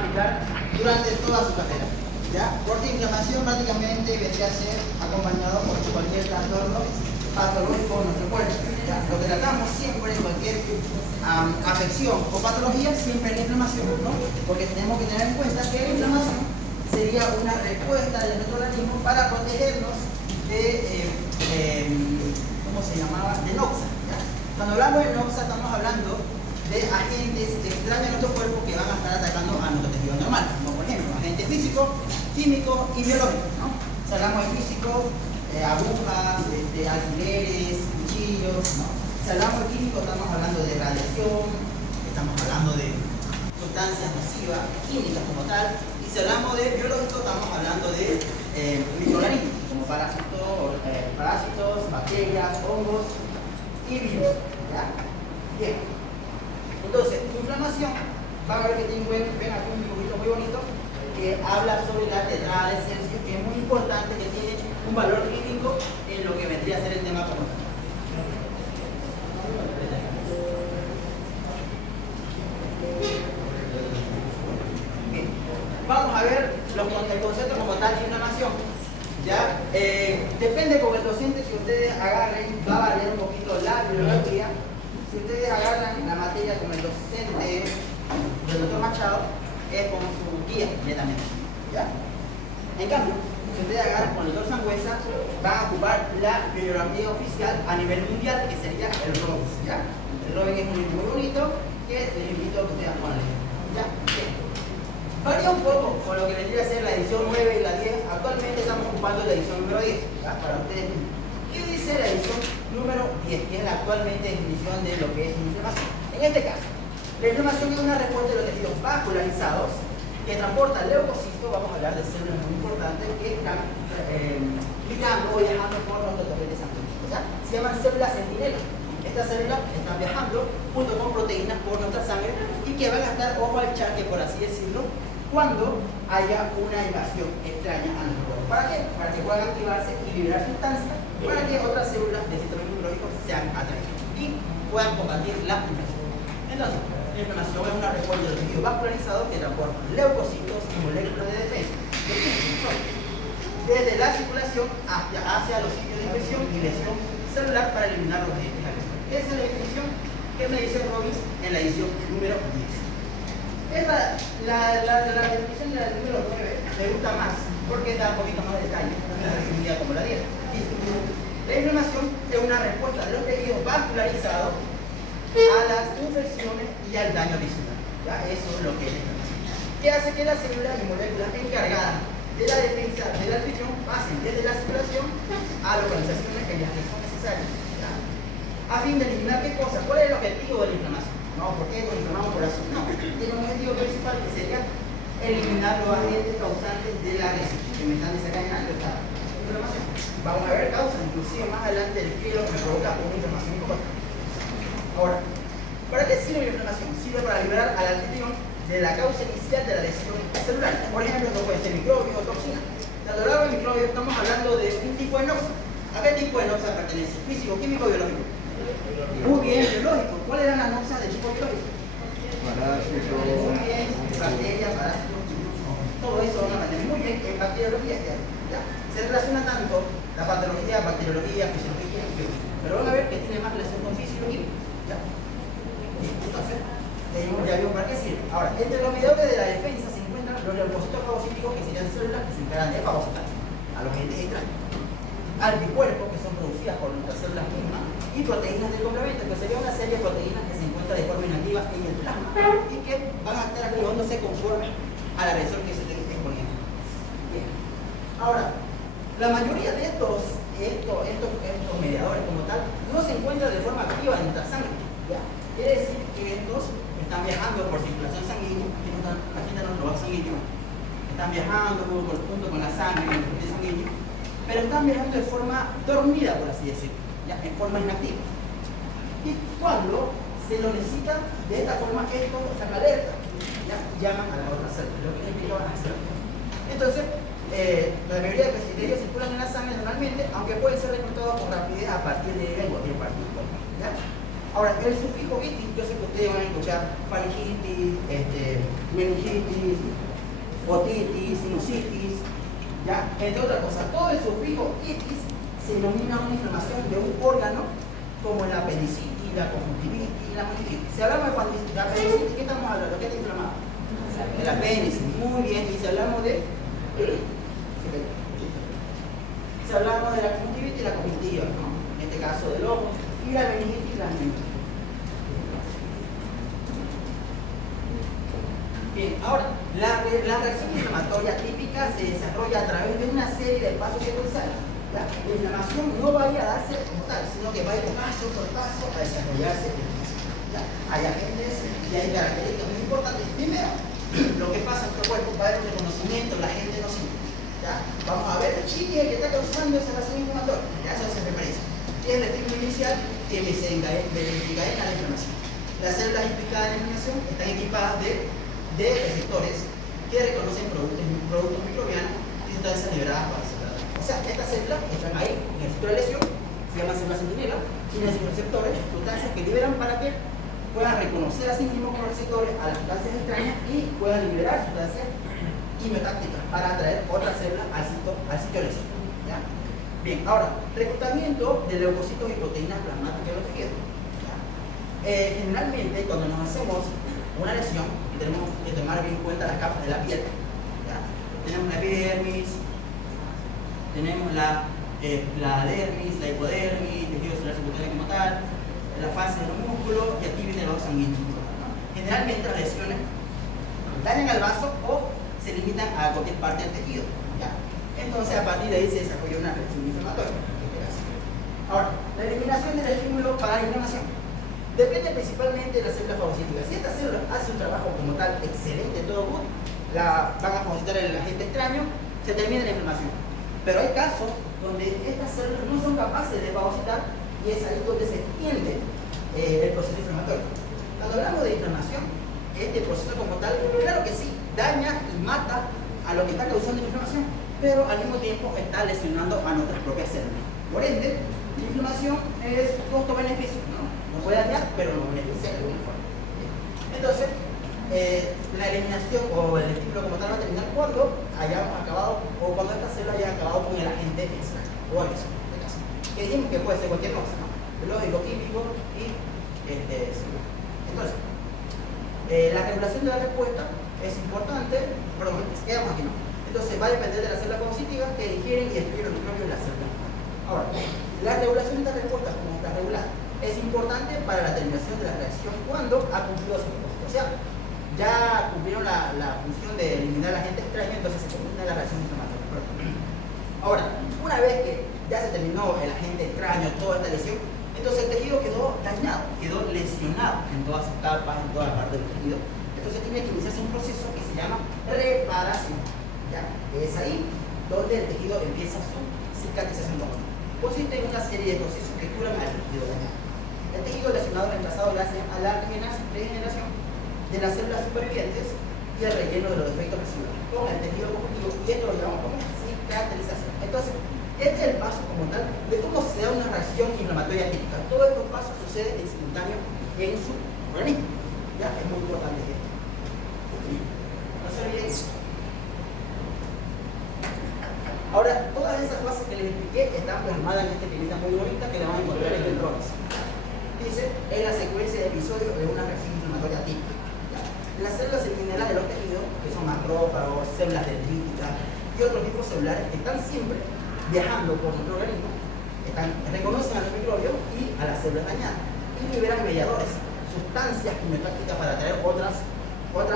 aplicar durante toda su carrera. ¿Ya? Porque inflamación prácticamente vendría a ser acompañado por cualquier trastorno patológico en nuestro cuerpo. ¿Ya? Lo que tratamos siempre, cualquier afección o patología, siempre es la inflamación, ¿no? Porque tenemos que tener en cuenta que la inflamación sería una respuesta de nuestro organismo para protegernos de, ¿cómo se llamaba? De noxa. ¿Ya? Cuando hablamos de noxa estamos hablando de agentes extraños a nuestro cuerpo que van a estar atacando a nuestro tejido normal, como por ejemplo agentes físicos, químicos y biológicos, ¿no? Si hablamos de físico, agujas, alfileres, cuchillos, ¿no? Si hablamos de químico estamos hablando de radiación, estamos hablando de sustancias nocivas, químicas como tal, y si hablamos de biológico estamos hablando de microorganismos, como parásitos, bacterias, hongos y virus. ¿Ya? Bien. Entonces, inflamación, va a ver que ven aquí un dibujito muy bonito que habla sobre la tetraalescencia, que es muy importante, que tiene un valor clínico en lo que vendría a ser el tema común. Bien, vamos a ver el concepto como tal de inflamación. ¿Ya? Depende con el docente, si ustedes agarren, va a variar un poquito la bibliografía. Si ustedes agarran la materia con el docente del doctor Machado, es con su guía netamente. ¿Ya? En cambio, si ustedes agarran con el doctor Sangüesa, van a ocupar la bibliografía oficial a nivel mundial, que sería el Robin. ¿Ya? El Robin es un libro muy bonito que les invito a que ustedes puedan leer. ¿Ya? Bien. Varía un poco con lo que vendría a ser la edición 9 y la 10. Actualmente estamos ocupando la edición número 10. ¿Ya? Para ustedes. ¿Qué dice la edición número 10? Que es la actualmente definición de lo que es inflamación. En este caso, la inflamación es una respuesta de los tejidos vascularizados que transportan leucocitos, vamos a hablar de células muy importantes que están viajando o viajando por nuestro torrente sanguíneo. ¿Ya? Se llaman células centinelas. Estas células están viajando junto con proteínas por nuestra sangre y que van a estar ojo al charque, por así decirlo, cuando haya una invasión extraña a nuestro cuerpo. ¿Para qué? Para que puedan activarse y liberar sustancias para que otras células del sistema inmunológico sean atraídas y puedan combatir la infección. Entonces, la inflamación es una respuesta de los tejidos vascularizados que transportan leucocitos y moléculas de defensa desde la circulación hacia los sitios de infección y lesión celular para eliminar los agentes agresores. Esa es la definición que me dice Robbins en la edición número 10. La definición de la número 9 me gusta más porque da un poquito más de detalle, no es resumida como la 10. La inflamación es una respuesta de los tejidos vascularizados a las infecciones y al daño adicional. ¿Ya? Eso es lo que es la inflamación. Que hace que las células y moléculas encargadas de la defensa del anfitrión pasen desde la circulación a localizaciones en las que son necesarias. ¿Ya? A fin de eliminar qué cosa. ¿Cuál es el objetivo de la inflamación? No, ¿por qué nos inflamamos por eso? No, tiene un objetivo principal que sería eliminar los agentes causantes de la agresión que me están desencadenando esta inflamación. Vamos a ver causas, inclusive más adelante el lo que me provoca una inflamación importante. Ahora, ¿para qué sirve la inflamación? Sirve para liberar al anfitrión de la causa inicial de la lesión celular. Por ejemplo, no pueden ser microbios o toxinas. Cuando hablamos de microbios estamos hablando de un tipo de noxa. ¿A qué tipo de noxa pertenece? ¿Físico, químico o biológico? Muy bien, biológico. ¿Cuáles eran las noxas de tipo biológico? Parásitos. Muy bien, bacterias, parásitos, todo eso van a mantener muy bien en bacteriología. ¿Ya? Se relaciona tanto la patología, bacteriología, fisiología y biología. Pero van a ver que tiene más relación con físico-químico. ¿Ya? Entonces, ya vimos para qué sirve. Ahora, entre los mediadores de la defensa se encuentran los leucocitos fagocíticos, que serían células que se encargan de fagocitar a los agentes extraños. Anticuerpos, que son producidas por nuestras células mismas, y proteínas del complemento, que sería una serie de proteínas que se encuentran de forma inactiva en el plasma y que van a estar activándose conforme al agresor que se esté exponiendo. Bien. Ahora, la mayoría de estos mediadores como tal no se encuentran de forma activa en nuestra sangre. ¿Ya? Quiere decir que estos están viajando por circulación sanguínea, aquí están los globos sanguíneos, están viajando junto con la sangre, el flujo sanguíneo, pero están viajando de forma dormida, por así decirlo, ¿ya? En forma inactiva. Y cuando se lo necesita, de esta forma estos están alerta, ¿ya? Llaman a la otra célula, lo que implica van a hacer. Entonces, la mayoría de ellos circulan en la sangre normalmente, aunque pueden ser reclutados con rapidez a partir de cualquier parte del cuerpo. ¿Ya? Ahora, el sufijo itis, yo sé que ustedes van a escuchar faringitis, meningitis, otitis, sinusitis, ¿ya? Entre otras cosas. Todo el sufijo itis se denomina una inflamación de un órgano como la apendicitis, la conjuntivitis y la meningitis. Si hablamos de la apendicitis, ¿qué estamos hablando? ¿Qué está inflamado? El apéndice, muy bien. Y si hablamos de la conjuntivitis y la conjuntiva, ¿no? En este caso del ojo, y la meningitis y la meningitis. Bien, ahora, la reacción inflamatoria típica se desarrolla a través de una serie de pasos secuenciales. La inflamación no va a ir a darse como tal, sino que va a ir paso por paso a desarrollarse. ¿Ya? Hay agentes y hay características muy importantes. Primero, lo que pasa en nuestro cuerpo va a haber un reconocimiento, la gente no siente. ¿Ya? Vamos a ver el chicle que está causando esa reacción inflamatoria. Ya eso hace referencia. Y es el estímulo inicial que desencadena la inflamación. Las células implicadas en la inflamación están equipadas de receptores que reconocen productos microbianos y sustancias liberadas para celulares. O sea, estas células están ahí en el sitio de lesión, se llaman células centinela, tienen sus receptores, sustancias que liberan para que puedan reconocer a sí mismos como receptores a las sustancias extrañas y puedan liberar sustancias quimiotácticas para atraer otras células al sitio de lesión. ¿Ya? Bien, ahora, reclutamiento de leucocitos y proteínas plasmáticas en los tejidos. Generalmente, cuando nos hacemos una lesión, tenemos que tomar bien en cuenta las capas de la piel. ¿Ya? Tenemos la epidermis, tenemos la dermis, la hipodermis, tejido celular subcutáneo como tal, la fase de los músculos y aquí viene el vaso sanguíneo. ¿No? Generalmente las lesiones dañan al vaso o se limitan a cualquier parte del tejido. ¿Ya? Entonces a partir de ahí se desarrolla una reacción inflamatoria. Ahora, la eliminación del estímulo para la inflamación depende principalmente de las células fagocíticas. Si esta célula hace un trabajo como tal excelente, todo good, van a fagocitar el agente extraño, se termina la inflamación. Pero hay casos donde estas células no son capaces de fagocitar y es ahí donde se extiende el proceso inflamatorio. Cuando hablamos de inflamación, este proceso como tal, claro que sí, daña y mata a lo que está causando la inflamación, pero al mismo tiempo está lesionando a nuestras propias células. Por ende, la inflamación es costo-beneficio, ¿no? No puede dañar, pero no beneficia de alguna forma. Entonces, la eliminación o el estímulo como tal va a terminar cuando hayamos acabado o cuando esta célula haya acabado con el agente extraño o agresor. Que dijimos que puede ser cualquier cosa, ¿no? Biológico, químico y celular. Entonces, la regulación de la respuesta es importante, perdón, quedamos aquí, ¿no? Entonces va a depender de las células fagocitivas que digieren y destruyen los microbios de la célula. Ahora, la regulación de esta respuesta, como está regulada, es importante para la terminación de la reacción cuando ha cumplido su propósito. O sea, ya cumplieron la función de eliminar el agente extraño, entonces se termina la reacción inflamatoria. Ahora, una vez que ya se terminó el agente extraño, toda esta lesión, entonces el tejido quedó dañado, quedó lesionado en todas sus capas, en todas las partes del tejido. Entonces tiene que iniciarse un proceso que se llama reparación. ¿Ya? Es ahí donde el tejido empieza su cicatrización normal. Consiste en una serie de procesos que curan al tejido dañado. El tejido lesionado reemplazado gracias a la regeneración de las células supervivientes y el relleno de los defectos residuales con el tejido conjuntivo, y esto lo llamamos como cicatrización. Entonces, este es el paso como tal de cómo se da una reacción inflamatoria típica. Todos estos pasos suceden en simultáneo en su organismo. ¿Ya? Es muy importante esto. No se olviden eso. Ahora, todas esas fases que les expliqué están plasmadas en esta etiqueta muy bonita que la van a encontrar en el Robbins. Dice, es la secuencia de episodios de una reacción inflamatoria típica. ¿Ya? Las células seminales de los tejidos, que son macrófagos, células dendríticas y otros tipos celulares que están siempre viajando por nuestro organismo, reconocen a los microbios y a las células dañadas y liberan mediadores, sustancias quimiotácticas para atraer otras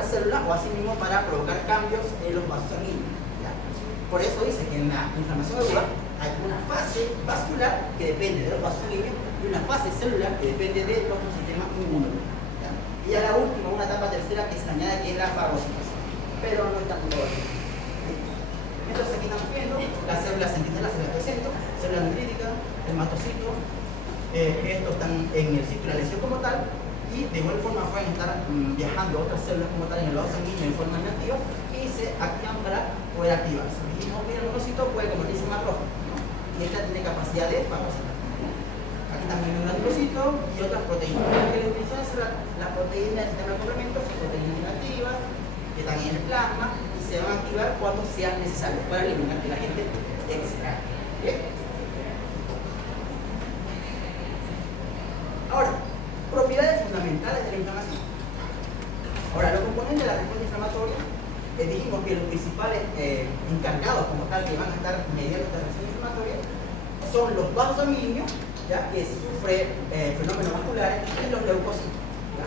células o asimismo para provocar cambios en los vasos sanguíneos. ¿Ya? Por eso dice que en la inflamación aguda hay una fase vascular que depende de los vasos sanguíneos y una fase celular que depende de nuestro sistema inmunológico. Y a la última, una etapa tercera que se añade, que es la fagocitación. Pero no está todo aquí. Entonces aquí estamos viendo las células centinela, las células de centro, células dendríticas, el mastocito, estos están en el sitio de la lesión como tal, y de igual forma pueden estar viajando otras células como tal en el vaso sanguíneo en forma inactiva y se activan para poder activarse. Y el monocito puede convertirse en macrófago, ¿no? Y esta tiene capacidad de fagocitar. Aquí aquí están muy granulocitos y otras proteínas. Lo que le utilizan son las proteínas del sistema de complementos, son proteínas nativas, que están en el plasma y se van a activar cuando sea necesario para eliminar que la gente extrae. ¿Bien? Ahora, propiedades fundamentales de la inflamación. Ahora, los componentes de la respuesta inflamatoria, dijimos que los principales encargados como tal que van a estar mediando esta reacción inflamatoria son los vasos sanguíneos, ¿ya? Que sufren fenómenos vasculares, y los leucocitos. ¿Ya?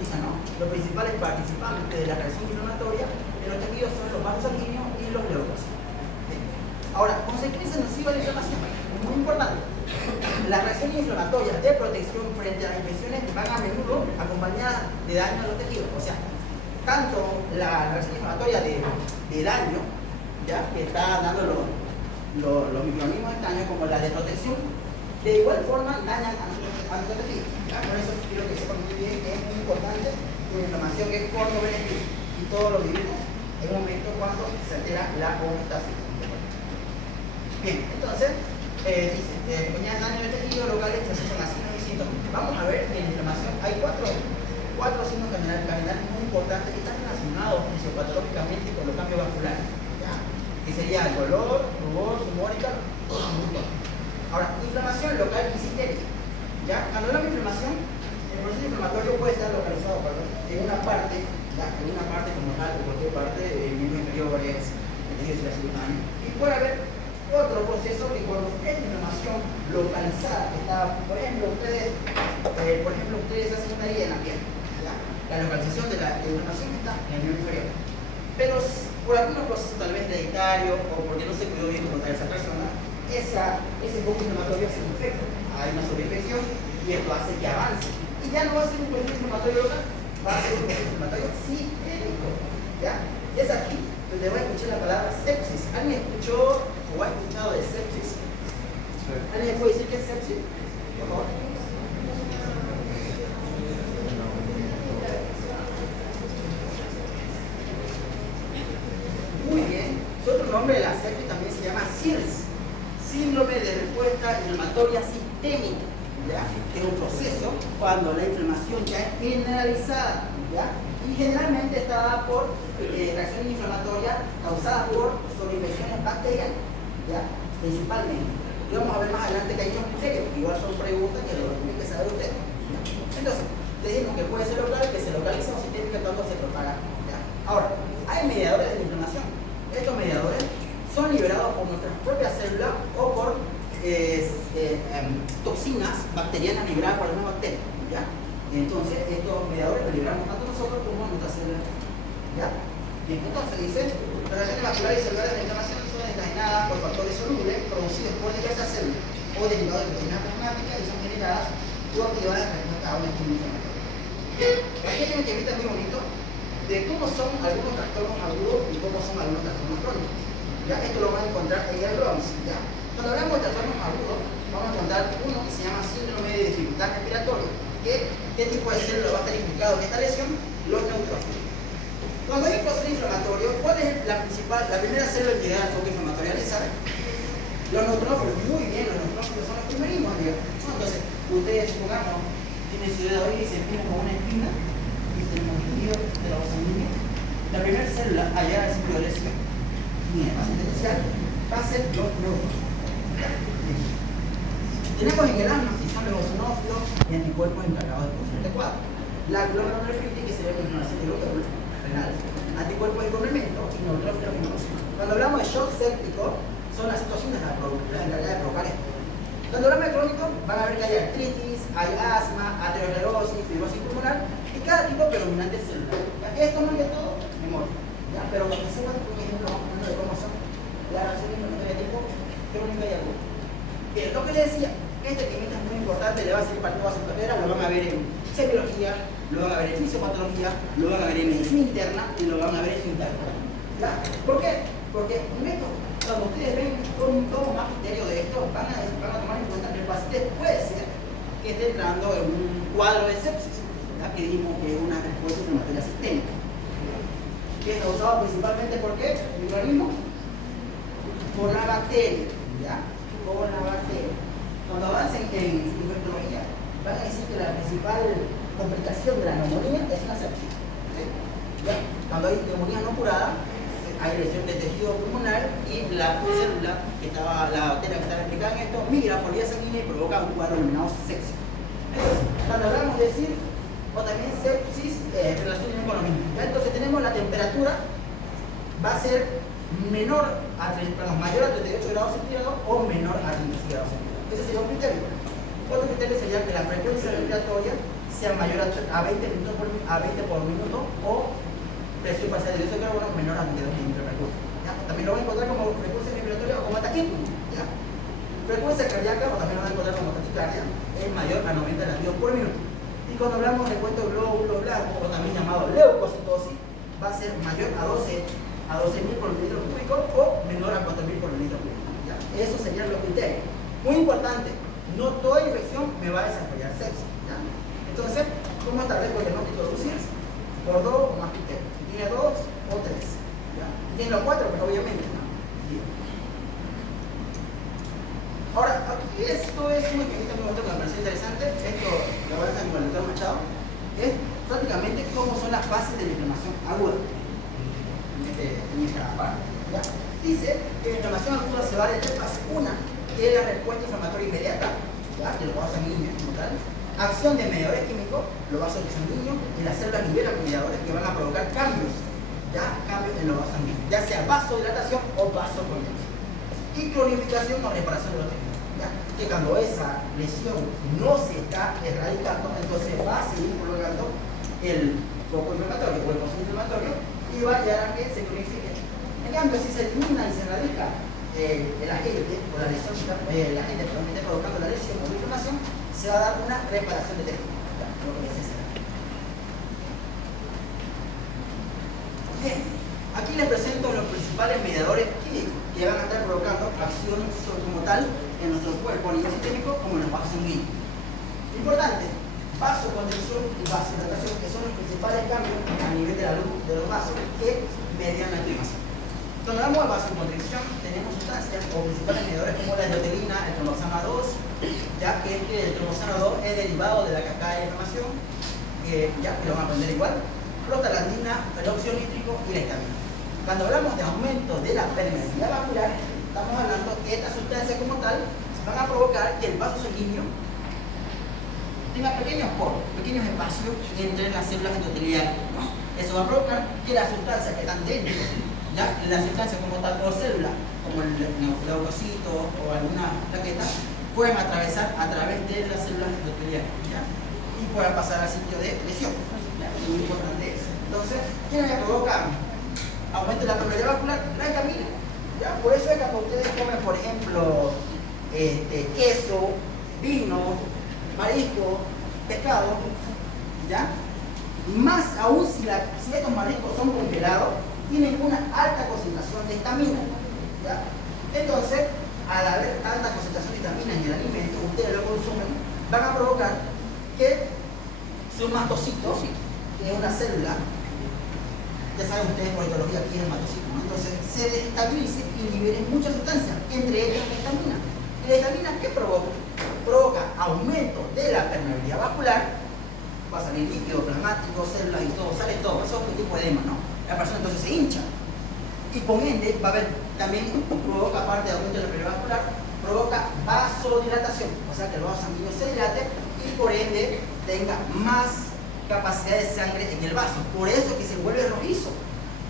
Dicen, ¿no? Los principales participantes de la reacción inflamatoria en los tejidos son los vasos sanguíneos y los leucocitos. ¿Bien? Ahora, consecuencias nocivas de la inflamación. Es muy importante. Las reacciones inflamatorias de protección frente a las infecciones van a menudo acompañadas de daño a los tejidos. O sea, tanto la reacción inflamatoria de daño, ¿ya? Que está dando los microorganismos de daño, como la de protección, de igual forma dañan a nuestros tejidos. Por eso quiero que sepan muy bien que es muy importante que la inflamación es costo-beneficio y todos lo vivimos en un momento cuando se altera la homeostasis. Bien, entonces, dice, compañías de daño del tejido locales que asocian a signos y síntomas. Vamos a ver que en la inflamación hay cuatro signos cardinales muy importantes que están relacionados fisiopatológicamente con los cambios vasculares, ¿ya? Que sería el dolor, rubor, tumor y calor. Ahora, inflamación local y sistémica, ¿ya? Cuando hablamos de inflamación, el proceso inflamatorio puede estar localizado en una parte, ¿ya? En una parte como tal, en cualquier parte, el miembro inferior, el tejido circulatorio, y puede haber otro proceso que cuando es inflamación localizada, que está, por ejemplo, ustedes hacen una herida en la piel, ¿ya? La localización de la inflamación está en el miembro inferior. Pero por algunos procesos tal vez hereditario o porque no se cuidó bien contra esa persona, ese foco inflamatorio se infecta. Hay una sobreinfección y esto hace que avance. Y ya no va a ser un proceso inflamatorio local, va a ser un proceso inflamatorio sistémico, ¿ya? Es aquí donde voy a escuchar la palabra sepsis. ¿Alguien escuchó o ha escuchado de sepsis? Sí. ¿Alguien puede decir qué es sepsis? Por favor. Muy bien. Otro nombre de la sepsis también se llama SIRS, síndrome de respuesta inflamatoria sistémica, ¿ya? Que es un proceso cuando la inflamación ya es generalizada, ¿ya? Y generalmente está dada por reacciones inflamatorias causadas por sobreinfecciones bacterianas, ¿ya? Principalmente. Y vamos a ver más adelante que hay unos criterios, que igual son preguntas que lo tienen que saber ustedes, ¿ya? Entonces, decimos que puede ser local, que se localiza o sistémica cuando se propaga, ¿ya? Ahora, hay mediadores de la inflamación. Estos mediadores son liberados por nuestras propias células o por toxinas bacterianas liberadas por alguna bacteria, ¿ya? Entonces, estos mediadores los liberamos tanto nosotros como nuestras células, ¿ya? Bien, entonces dice, las reacciones vasculares y celulares de inflamación son desencadenadas por factores solubles producidos por diversas células o derivados de proteínas plasmáticas y son generadas o activadas en respuesta a un estímulo inflamatorio. Aquí hay un esquemita muy bonito de cómo son algunos trastornos agudos y cómo son algunos trastornos crónicos. ¿Ya? Esto lo van a encontrar en el Bronx, ¿ya? Cuando hablamos de trastornos agudos, vamos a encontrar uno que se llama síndrome de dificultad respiratoria. ¿Qué tipo de célula va a estar implicado en esta lesión? Los neutrófilos. Cuando hay un proceso inflamatorio, ¿cuál es la primera célula en llegar al foco inflamatorio? ¿Alguien sabe? Los neutrófilos. Muy bien, los neutrófilos son los primerismos, digamos. Entonces, ustedes, supongamos, tienen ciudad hoy y se tienen como una espina y tenemos el tejido de la voz sanguínea. La primera célula a llegar al ciclo de lesión y en el paciente especial va a ser los neutrófilos. Tenemos en el asma, que son los eosinófilos y anticuerpos encargados del proceso de cuadro. La glomerulonefritis, que sería la inflamación de los renales, anticuerpos de complemento y neutrófilos inmunológicos. Cuando hablamos de shock séptico, son las situaciones encargadas de provocar esto. Cuando hablamos de crónico, van a ver que hay artritis, hay asma, aterosclerosis, fibrosis pulmonar y cada tipo predominante celular. Esto no es todo memoria, ¿ya? Pero cuando se van, por ejemplo, vamos hablando de cómo son las reacciones inflamatorias de tipo crónica y aguda. Bien, lo que les decía, este tema es muy importante, le va a servir para toda su carrera, lo van a ver en semiología, lo van a ver en fisiopatología, lo van a ver en medicina interna y lo van a ver en interna. ¿Ya? ¿Por qué? Porque cuando ustedes ven todo más criterio de esto, van a tomar en cuenta que el paciente puede ser que esté entrando en un cuadro de sepsis, ¿ya? Que dijimos que es una respuesta inflamatoria sistémica, que es causado principalmente por qué? Microorganismos, por la bacteria, ¿ya? Por la bacteria. Cuando avancen en infectología, van a decir que la principal complicación de la neumonía es una sepsis. ¿Sí? ¿Ya? Cuando hay neumonía no curada, hay lesión de tejido pulmonar y la célula que estaba, la bacteria que estaba implicada en esto, migra por vía sanguínea y provoca un cuadro denominado sepsis. Entonces, cuando hablamos de decir, o también sepsis, relación con lo mismo. ¿Ya? Entonces tenemos la temperatura, va a ser menor mayor a 38 grados centígrados o menor a 36 grados centígrados. Ese sería un criterio. Otro criterio sería que la frecuencia respiratoria sea mayor a 20 por minuto o presión parcial de dióxido de carbono menor a 22 milímetros de mercurio. También lo van a encontrar como frecuencia respiratoria o como taquígrafo. Frecuencia cardíaca, o también lo van a encontrar como taquicardia, es mayor a 90 latidos por minuto. Y cuando hablamos de cuento de glóbulos blancos, o también llamado leucocitosis, va a ser mayor a 12.000 por mililitro cúbico o menor a 4.000 por mililitro cúbico. ¿Ya? Esos serían los criterios. Muy importante, no toda infección me va a desarrollar sepsis. ¿Ya? Entonces, ¿cómo establezco el diagnóstico de UCI? Por 2 o más criterios. Si tiene 2 o 3. ¿Ya? Si tiene los 4, pues obviamente no. Bien. Ahora, aquí esto es un mecanismo que me parece interesante. Esto lo voy a hacer con el doctor Machado. Es prácticamente cómo son las fases de la inflamación aguda. En esta parte. ¿Ya? Dice que la inflamación aguda se va de tres fases. Una, que es la respuesta inflamatoria inmediata, ¿ya? Que lo vasos sanguíneos como tal. Acción de mediadores químicos, los vasos sanguíneos, y las células liberan mediadores que van a provocar cambios, ¿ya? Cambios en los vasos sanguíneos, ya sea vasodilatación o vasoconstricción. Y cronificación o reparación de los tejidos. ¿Ya? Que cuando esa lesión no se está erradicando, entonces va a seguir prolongando el foco inflamatorio o el proceso inflamatorio y va a llegar a que se cronifique. En cambio, si se elimina y se erradica el agente o la lesión, el agente que esté provocando la lesión o la inflamación, se va a dar una reparación de tejido. Lo que es ese. Bien, aquí les presento los principales mediadores químicos que van a estar provocando acción como tal en nuestro cuerpo a nivel sistémico como en los vasos sanguíneos. Importante, vasoconstricción y vasodilatación, que son los principales cambios a nivel de la luz de los vasos que median la inflamación. Cuando hablamos de vasoconstricción, tenemos sustancias o principales mediadores como la endotelina, el tromboxano 2, ya que el tromboxano 2 es derivado de la cascada de inflamación, ya que lo van a aprender igual, prostaglandina, el óxido nítrico y la histamina. Cuando hablamos de aumento de la permeabilidad vascular, estamos hablando que estas sustancias como tal van a provocar que el vaso sanguíneo tenga pequeños poros, pequeños espacios entre las células endoteliales, ¿no? Eso va a provocar que las sustancias que están dentro, ya las sustancias como tal, o células, como el leucocito o alguna plaqueta, pueden atravesar a través de las células endoteliales, ¿ya? Y puedan pasar al sitio de lesión. ¿Ya? Es muy importante eso. Entonces, ¿qué me provoca aumento de la permeabilidad vascular? La histamina. ¿Ya? Por eso es que cuando ustedes comen, por ejemplo, queso, vino, marisco, pescado, ¿ya? Más aún si estos mariscos son congelados, tienen una alta concentración de histamina, ¿ya? Entonces, al haber alta concentración de histamina en el alimento, ustedes lo consumen, van a provocar que su mastocito, que es una célula, ya saben ustedes por etología que es el mastocito, ¿no? Entonces se desestabilice y libere muchas sustancias, entre ellas la histamina. ¿Y la histamina qué provoca? Provoca aumento de la permeabilidad vascular, va a salir líquido, plasmático, células y todo, sale todo, eso es un tipo de edema, ¿no? La persona entonces se hincha. Y con ende va a haber también provoca, aparte de aumento de la permeabilidad vascular, provoca vasodilatación, o sea que el vaso sanguíneo se dilate y por ende tenga más capacidad de sangre en el vaso. Por eso que se vuelve rojizo.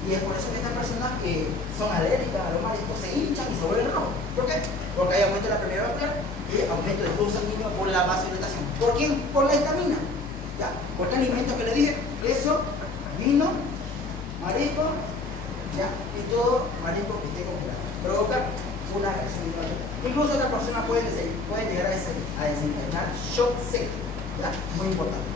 Y es por eso que estas personas que son alérgicas a los mariscos se hinchan y se vuelven rojos. ¿Por qué? Porque hay aumento de la permeabilidad vascular y aumento del flujo sanguíneo por la vasodilatación. ¿Por quién? Por la histamina. ¿Ya? Por qué alimentos que les dije, queso, vino, marisco, ¿ya? Y todo marisco que esté congelado. Provoca una reacción inflamatoria. Incluso las personas pueden llegar a desencadenar shock seco. ¿Ya? Muy importante.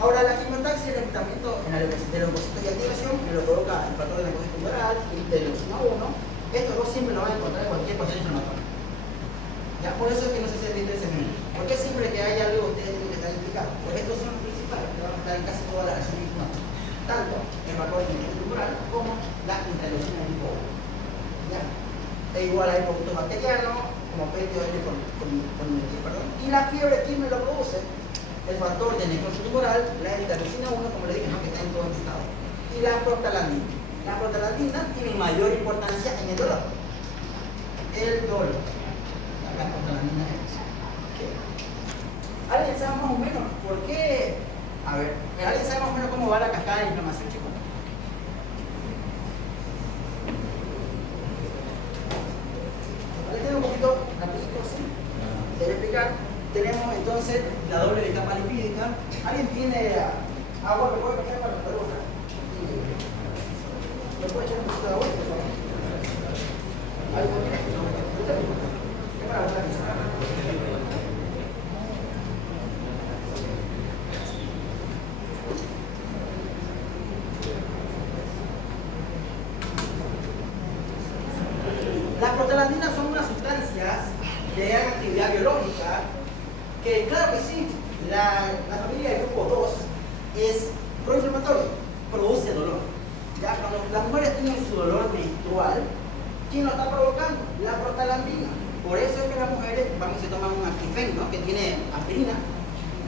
Ahora, la quimiotaxia y el reclutamiento en la leucocitos y activación que lo provoca el factor de necrosis tumoral y de leucina 1, estos dos siempre lo van a encontrar en cualquier proceso inflamatorio. Ya, por eso es que no se siente ese mismo. Porque siempre que haya algo, ustedes tienen que estar implicados. Porque estos son los principales que van a estar en casi todas las reacciones inflamatorias. Tanto el factor de necrosis tumoral como la interleucina tipo 1. ¿Ya? E igual hay producto bacteriano, como PTON perdón. Y la fiebre, ¿quién me lo produce? El factor de necrosis tumoral, la interleucina 1, como le dije, ¿no? Que está en todo estado. Y la prostaglandina. La prostaglandina tiene mayor importancia en el dolor. El dolor. La prostaglandina es. ¿Alguien sabe más o menos por qué? A ver, ¿alguien sabe más o menos cómo va la cascada de inflamación, chicos? Un poquito rapidito, ¿sí? Te voy a explicar. Tenemos entonces la doble capa lipídica. ¿Alguien tiene agua que puede echar para la peluca? ¿Me puede echar un poquito de agua? ¿Algo tiene? ¿Qué para hablar? Las prostaglandinas son unas sustancias de gran actividad biológica que, claro que sí, la familia del grupo 2 es proinflamatoria, produce dolor. Ya cuando las mujeres tienen su dolor menstrual, ¿quién lo está provocando? La prostaglandina. Por eso es que las mujeres vamos a tomar un Actifen, ¿no? Que tiene aspirina,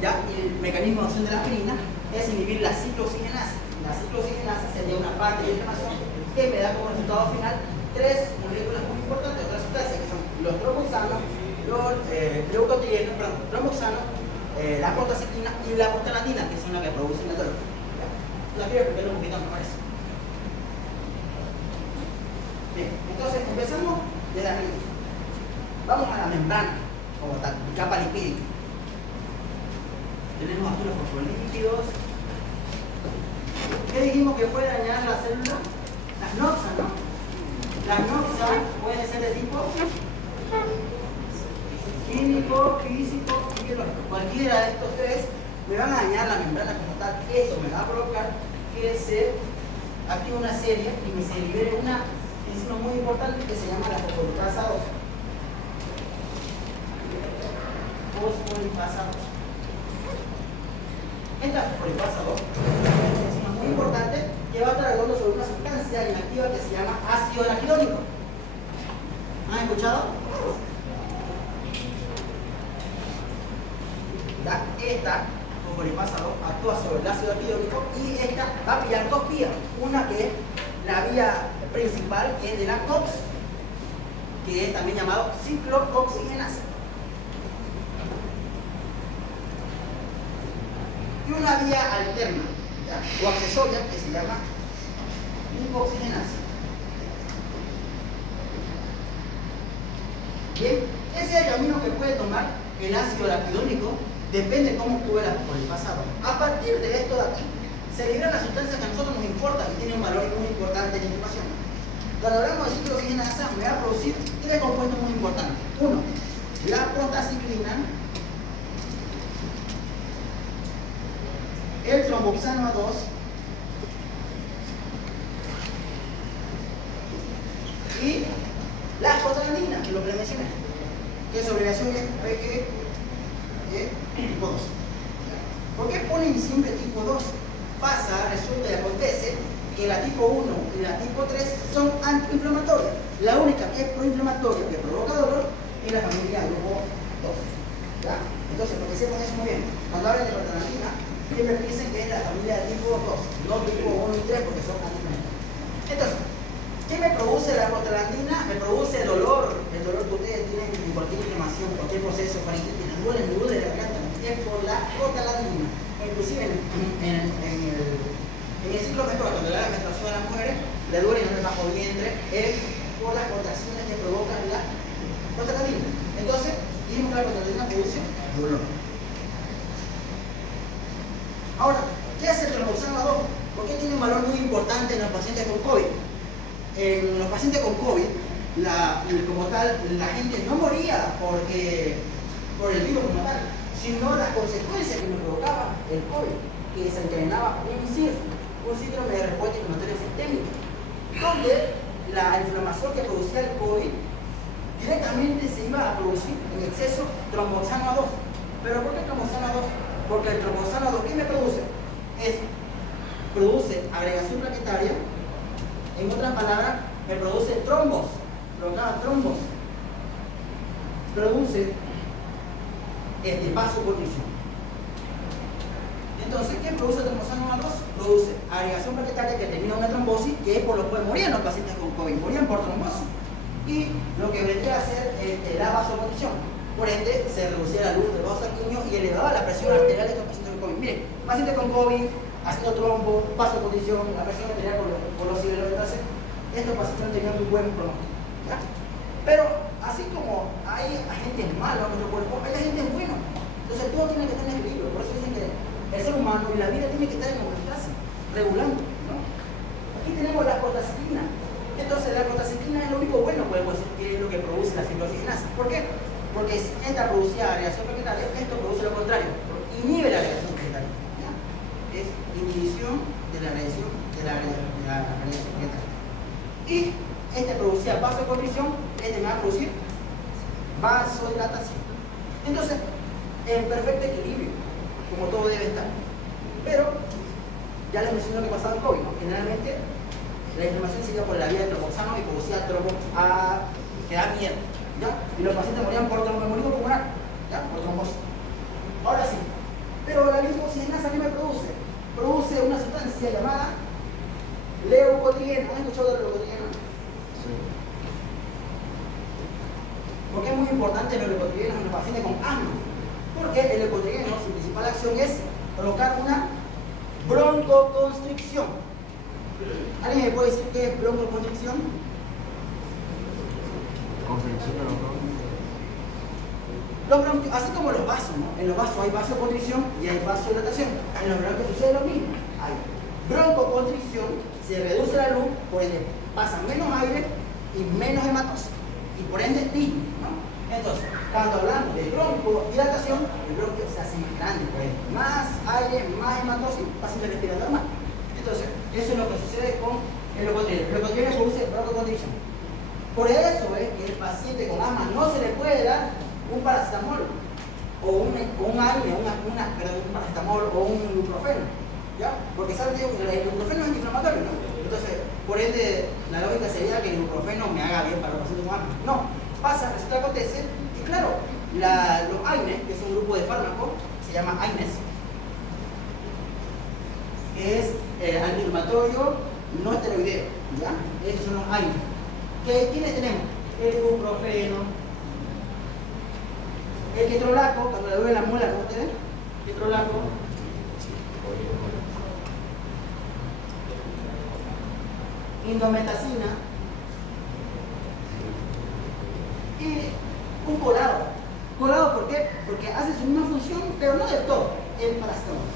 ¿ya? Y el mecanismo de acción de la aspirina es inhibir la ciclooxigenasa. La ciclooxigenasa sería una parte de la inflamación que me da como resultado final tres moléculas muy importantes, otras sustancias que son los tromboxanos, los leucotrienos, perdón, tromboxanos, la prostaciclina y la prostaglandina, que son las que producen el dolor. ¿Ya? La quiero explicar un poquito, me parece. Bien, entonces empezamos desde arriba. Vamos a la membrana, como tal, capa lipídica. Tenemos aquí los fosfolípidos. ¿Qué dijimos que puede dañar la célula? Las noxas, ¿no? Las noxas pueden ser de tipo químico, físico, biológico. Cualquiera de estos tres me van a dañar la membrana como tal. Eso me va a provocar que se active una serie y me se libere una enzima muy importante que se llama la fosfolipasa 2. Fosfolipasa 2. Esta fosfolipasa 2 es una enzima muy importante que va a estar actuando sobre una sustancia inactiva que se llama ácido araquidónico. ¿Han escuchado? ¿Ya? Esta fosfolipasa 2 actúa sobre el ácido araquidónico y esta va a pillar dos vías. Una que es la vía principal, que es de la COX, que es también llamado ciclooxigenasa. Y una vía alterna, ¿ya? O accesoria, que se llama lipoxigenasa. Bien, ese es el camino que puede tomar el ácido araquidónico, depende de cómo actúe la fosfolipasa 2. A partir de esto de aquí, se liberan las sustancias que a nosotros nos importan y tienen un valor muy importante en la información. Cuando hablamos de ciclooxigenasa, me va a producir tres compuestos muy importantes. Uno, la prostaciclina, el tromboxano 2 y la prostaglandina, que lo que mencioné, que su abreviación es PGE tipo 2. ¿Por qué ponen siempre tipo 2? Pasa, resulta y acontece que la tipo 1 y la tipo 3 son antiinflamatorias. La única que es proinflamatoria, que provoca dolor, es la familia grupo 2. ¿Ya? Entonces, lo que hacemos es muy bien. Cuando hablan de prostaglandina, siempre piensen que es la familia de tipo 2, no tipo 1 y 3, porque son antiinflamatorios. Entonces, ¿qué me produce la prostaglandina? Me produce dolor. El dolor que ustedes tienen en cualquier inflamación, cualquier proceso faringitis, me duele la garganta, es por la prostaglandina. Inclusive en el ciclo menstrual, cuando le da la menstruación a las mujeres, le duele en el bajo vientre, es por las contracciones que provocan la prostaglandina. Entonces, dijimos que la prostaglandina produce dolor. Ahora, ¿qué hace el tromboxano 2? ¿Por qué tiene un valor muy importante en los pacientes con COVID? En los pacientes con COVID, como tal, la gente no moría por el virus como tal, sino las consecuencias que me provocaba el COVID, que desencadenaba un síndrome de respuesta inflamatoria sistémica, donde la inflamación que producía el COVID directamente se iba a producir en exceso tromboxano 2. ¿Pero por qué tromboxano 2? Porque el tromboxano 2, ¿qué me produce? Produce agregación plaquetaria. En otras palabras, me produce trombos, provocaba trombos. produce vasoconstricción. Entonces, ¿qué produce el tromboxano 1 a 2? Produce agregación plaquetaria que termina en una trombosis, que es por lo cual morían los pacientes con COVID, morían por trombosis. Y lo que vendría a ser la vasoconstricción. Por ende, se reducía la luz del vaso sanguíneo y elevaba la presión arterial de estos pacientes con COVID. Miren, pacientes con COVID, haciendo trombo, vasoconstricción, la presión arterial por los cibeles. Entonces, estos pacientes no tenían un buen pronóstico. ¿Ya? Pero, así como hay agentes malos en nuestro cuerpo, hay agentes buenos. Entonces, todo tiene que tener equilibrio. Por eso dicen que el ser humano y la vida tiene que estar en homeostasis, regulando, ¿no? Aquí tenemos la prostaciclina. Entonces, la prostaciclina es lo único bueno, podemos decir, que es lo que produce la ciclooxigenasa. ¿Por qué? Porque esta producía agregación plaquetaria, esto produce lo contrario, inhibe la agregación plaquetaria. ¿Ya? Es inhibición de la agregación plaquetaria. Y este producía vasoconstricción, este me va a producir vasodilatación. Entonces, en perfecto equilibrio, como todo debe estar. Pero, ya les mencioné lo que pasaba en COVID, ¿no? Generalmente, la inflamación se iba por la vía del tromboxano y producía que da miedo, ¿ya? Y los pacientes morían por tromboembolismo pulmonar, ¿ya? Por trombosis. Ahora sí, pero la linfooxigenasa, ¿qué me produce? Produce una sustancia llamada leucotriena. ¿Han escuchado de la leucotriena? Sí. ¿Por qué es muy importante los leucotrienos en los pacientes con asma? Porque el leucotrieno, su principal acción es provocar una broncoconstricción. ¿Alguien me puede decir qué es broncoconstricción? Constricción de los bronquios. Así como los vasos, ¿no? En los vasos hay vasoconstricción y hay vasodilatación. En los bronquios sucede lo mismo. Hay broncoconstricción, se reduce la luz, por ende pasa menos aire y menos hematosis. Y por ende disminuye, ¿no? Entonces, cuando hablamos de broncodilatación, el bronquio se hace más grande, por ende, más aire, más hematosis, paciente respira normal. Entonces, eso es lo que sucede con el leucotrieno. El leucotrieno produce broncoconstricción. Por eso es que el paciente con asma no se le puede dar un paracetamol o un aire, un paracetamol o un ibuprofeno, ¿ya? Porque saben que el ibuprofeno es antiinflamatorio, ¿no? Entonces, por ende, la lógica sería que el ibuprofeno me haga bien para los pacientes con asma. No, pasa, resulta que acontece, y claro, los AINES, que es un grupo de fármacos, se llama AINES, que es antiinflamatorio no esteroideo, ¿ya? Estos son los AINES. ¿Quiénes tenemos? El ibuprofeno, el ketorolaco, cuando le duele la muela, ¿cómo ustedes? Ketorolaco. Indometacina. Y un colado. ¿Colado por qué? Porque hace su misma función, pero no del todo, el paracetamol.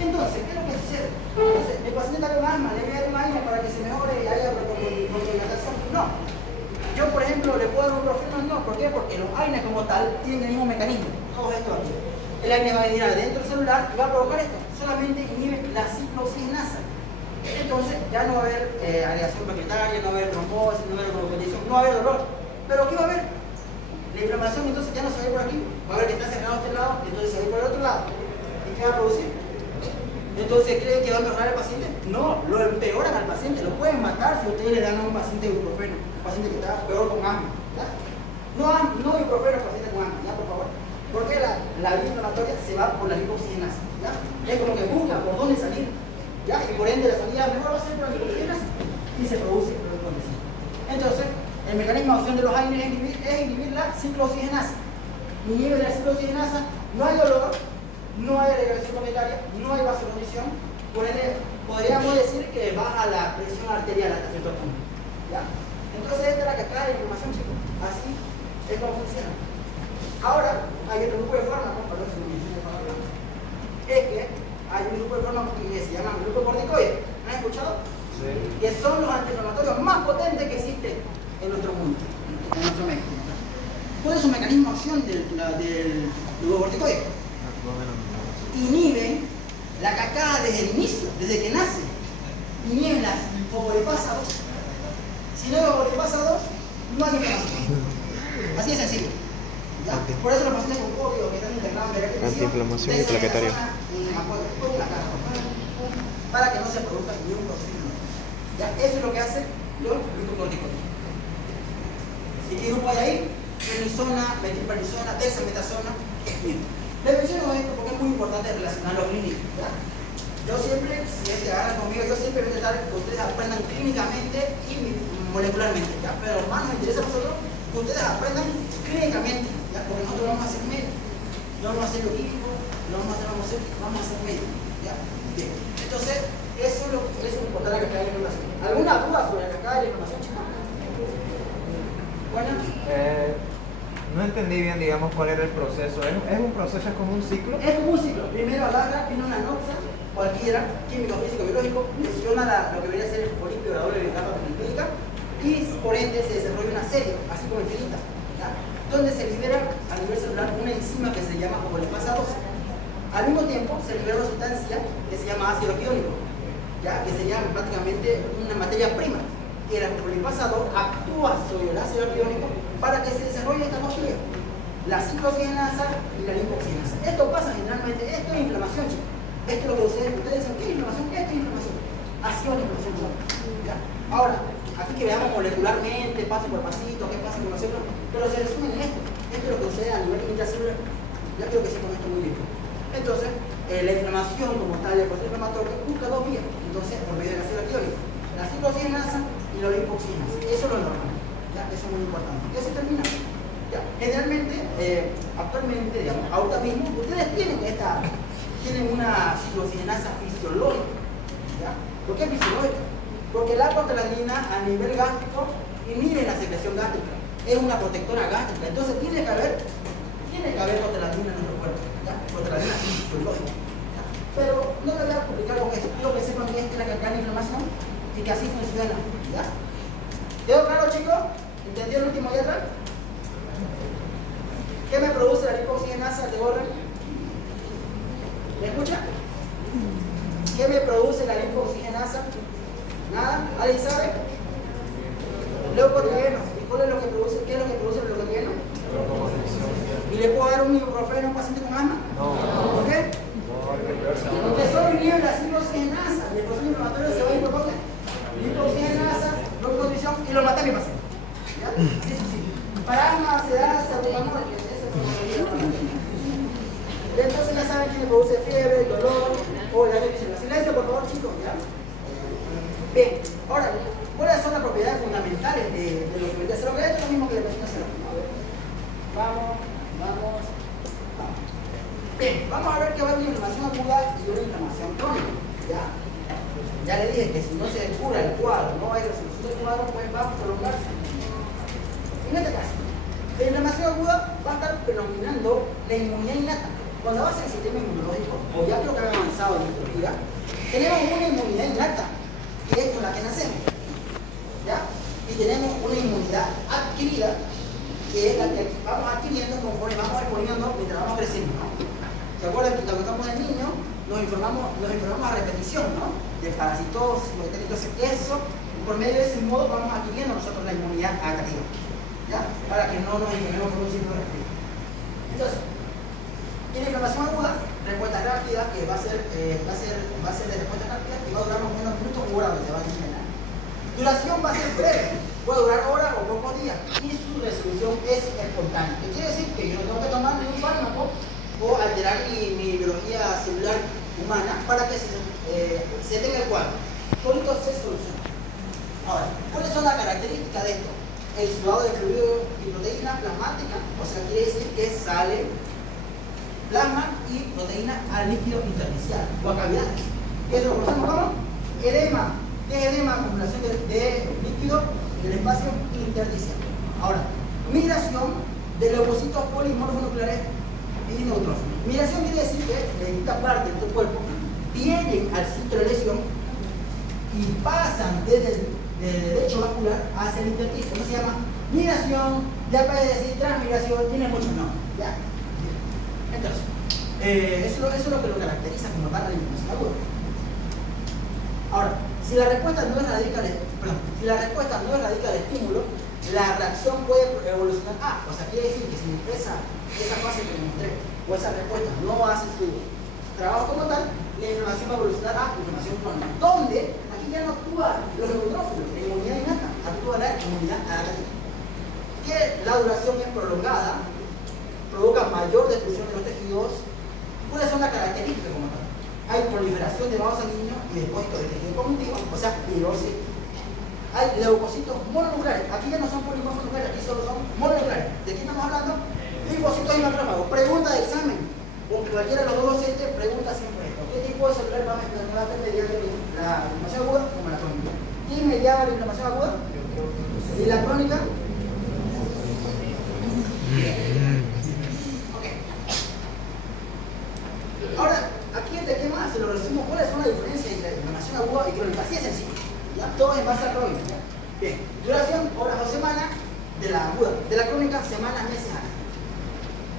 Entonces, ¿qué es lo que sucede? Entonces, el paciente está con asma, le voy a dar un aire para que se mejore y haya broncoconstricción. No. Yo, por ejemplo, le puedo dar un ibuprofeno, no. ¿Por qué? Porque los AINES como tal tienen el mismo mecanismo. Todo esto aquí. El AINE va a venir adentro del celular y va a provocar esto. Solamente inhibe la ciclooxigenasa. Entonces, ya no va a haber agregación plaquetaria, no va a haber trombosis, no va a haber broncoconstricción, no va a haber dolor. ¿Pero qué va a haber? La inflamación entonces ya no se va a ir por aquí. Va a ver que está cerrado este lado, entonces se va a ir por el otro lado. ¿Y qué va a producir? Entonces, ¿creen que va a mejorar el paciente? No, lo empeoran al paciente, lo pueden matar si ustedes le dan a un paciente ibuprofeno, un paciente que está peor con asma. ¿Ya? No ibuprofeno al paciente con asma, ¿ya? Por favor. Porque la vía inflamatoria se va por la lipooxigenasa, ¿ya? Es como que busca por dónde salir, ¿ya? Y por ende la salida mejor va a ser por la lipooxigenasa y se produce el condición. Entonces, el mecanismo de acción de los AINES es inhibir la ciclooxigenasa. Inhibe la ciclooxigenasa, no hay dolor, no hay agregación plaquetaria, no hay vasoconstricción, por ende podríamos decir que baja la presión arterial hasta cierto punto, ¿ya? Entonces esta es la cascada de información, chicos, así es como funciona. Ahora hay otro grupo de fármacos, perdón si no mencioné para hablar, es que hay un grupo de fármacos que se llaman glucocorticoides, ¿han escuchado? Sí. Que son los antiinflamatorios más potentes que existen en nuestro mundo, en nuestro medio. ¿Cuál es su mecanismo de acción del glucocorticoide? Inhiben la cascada desde el inicio, desde que nace. Inhiben las fosfolipasa 2. Si no hay fosfolipasa 2, no hay inflamación. Así de sencillo. ¿Ya? Por eso los pacientes con COVID que están internados en terapia intensiva, antiinflamación y plaquetaria. Para que no se produzca ni un proceso. ¿Ya? Eso es lo que hace los glucocorticoides. ¿Y qué grupo hay ahí? Prednisona, metilprednisona, dexametasona. Les menciono esto porque es muy importante relacionar los clínicos. ¿Ya? Yo siempre, si es que agarran conmigo, yo siempre voy a intentar que ustedes aprendan clínicamente y molecularmente. ¿Ya? Pero más nos interesa a nosotros que ustedes aprendan clínicamente. ¿Ya? Porque nosotros vamos a hacer médicos. No vamos a hacer bioquímico, no vamos a hacer médicos. ¿Ya? Bien. Entonces, eso es lo importante que traiga la información. ¿Alguna duda sobre la cascada de la información, chicos? Bueno. No entendí bien, digamos, cuál era el proceso. ¿Es un proceso, es como un ciclo? Es como un ciclo. Primero agarra, viene una noxa, cualquiera, químico, físico, biológico, lesiona lo que debería ser el polipio, la doble etapa penicilínica, y por ende se desarrolla una serie, así como infinita, ¿ya? Donde se libera a nivel celular una enzima que se llama copolipasa 2. Al mismo tiempo se libera una sustancia que se llama ácido quiónico, ¿ya? Que sería prácticamente una materia prima, que la copolipasa 2 actúa sobre el ácido quiónico para que se desarrolle esta dos vías, la ciclooxigenasa y la lipoxigenasa. Esto pasa generalmente, esto es inflamación, chicos. Esto es lo que ustedes dicen, ¿qué es inflamación? Esto es inflamación. Así es la inflamación, chicos. ¿Ya? Ahora, aquí que veamos molecularmente, paso por pasito, qué pasa con nosotros, pero se resume en esto. Esto es lo que sucede a nivel intracelular. Ya creo que se con esto muy bien. Entonces, la inflamación como tal, el proceso inflamatorio, busca dos vías. Entonces, por medio de la ácido quiónico, la ciclooxigenasa y la lipoxigenasa. Eso es lo normal. ¿Ya? Eso es muy importante. Eso termina. ¿Ya? Generalmente, actualmente, digamos, ahorita mismo, ustedes tienen una ciclooxigenasa fisiológica. ¿Ya? ¿Por qué fisiológica? Porque la prostaglandina a nivel gástrico inhibe la secreción gástrica. Es una protectora gástrica. Entonces tiene que haber prostaglandina en nuestro cuerpo. ¿Ya? Prostaglandina fisiológica. ¿Ya? Pero no le voy a complicar con eso. Quiero que sepan que esta es la cantidad de inflamación y que así funciona. ¿Ya? ¿Quedó claro, chicos? ¿Entendieron el último letra? ¿Qué me produce la lipoxigenasa de Gorren? ¿Me escucha? ¿Qué me produce la lipoxigenasa? ¿Nada? ¿Alguien sabe? Leucotrieno. ¿Y cuál es lo que produce? ¿Qué es lo que produce el leucotrieno? ¿Y le puedo dar un ibuprofeno a un paciente con asma? No. ¿Por qué? Porque solo inhibe la ciclooxigenasa. El proceso inflamatorio se va a ir por dónde? Lipoxigenasa, leucotrición y lo maté a mi paciente. ¿Ya? Así es. Para asma se da salbutamol. Entonces ya saben que produce fiebre, dolor o la depresión. Silencio, por favor, chicos. ¿Ya? Bien, ahora, ¿cuáles son las propiedades fundamentales de lo que vendría a ser lo que es lo mismo que le presento hacer? A ver. Vamos. Bien, vamos a ver que va a haber una inflamación aguda y una inflamación crónica. Ya le dije que si no se cura el cuadro, no hay resolución del cuadro, pues va a prolongarse. En este caso, la inflamación aguda va a estar predominando la inmunidad innata. Cuando va a ser el sistema inmunológico, o ya creo que han avanzado en nuestra vida, tenemos una inmunidad innata, que es con la que nacemos. ¿Ya? Y tenemos una inmunidad adquirida, que es la que vamos adquiriendo conforme vamos exponiendo mientras vamos creciendo, ¿no? ¿Se acuerdan que cuando estamos de niños nos informamos a repetición, ¿no? De parasitosis, entonces eso, por medio de ese modo vamos adquiriendo nosotros la inmunidad activa. ¿Ya? Para que no nos enfermemos por un signo de resfriado. Entonces, tiene inflamación aguda, respuesta rápida, que va a ser de respuesta rápida, que va a durar más o menos minutos o horas, se va a disminuir. Duración va a ser breve, puede durar horas o pocos días, y su resolución es espontánea. ¿Qué quiere decir? Que yo no tengo que tomar ningún fármaco o alterar mi biología celular humana para que se tenga el cuadro. Solito se soluciona. Ahora, ¿cuáles son las características de esto? El sudado de fluido y proteína plasmática, o sea, quiere decir que sale plasma y proteína al líquido intersticial o a cavidades. ¿Qué es lo que conocemos como? Edema. ¿Qué es edema? Acumulación de líquido en el espacio intersticial. Ahora, migración de leucocitos polimorfonucleares y neutrófilos. Migración quiere decir que de distintas partes de tu cuerpo vienen al sitio de lesión y pasan desde el lecho vascular hacia el intersticio. ¿Cómo se llama? Migración, ya puede decir transmigración, tiene muchos nombres. ¿Ya? Entonces, eso es lo que lo caracteriza como tal la inflamación aguda. Ahora, si la respuesta no es radical al estímulo, la reacción puede evolucionar. O sea, quiere decir que si esa fase que les mostré o esa respuesta no hace su trabajo como tal, la inflamación va a evolucionar a inflamación crónica, donde aquí ya no actúa los neutrófilos, la inmunidad innata, actúa la inmunidad adaptativa. la duración es prolongada, provoca mayor destrucción de los tejidos. ¿Cuáles son las características como tal? Hay proliferación de vasos sanguíneos y depósito de tejido cognitivo, o sea, fibrosis. Hay leucocitos mononucleares. Aquí ya no son polimorfonucleares, aquí solo son mononucleares. ¿De qué estamos hablando? Linfocitos y macrófagos. Pregunta de examen. O cualquiera de los dos docentes pregunta siempre esto. ¿Qué tipo de celular va a mediar la inflamación aguda como la crónica? ¿Quién mediaba la inflamación aguda? ¿Y la crónica? Ok. Ahora, aquí este tema se lo resumo. ¿Cuáles son las diferencias entre inflamación aguda y crónica? Así es sencillo. ¿Ya? Todo en base a crónica. Bien. Duración, horas o semanas de la aguda. De la crónica, semanas, meses, años.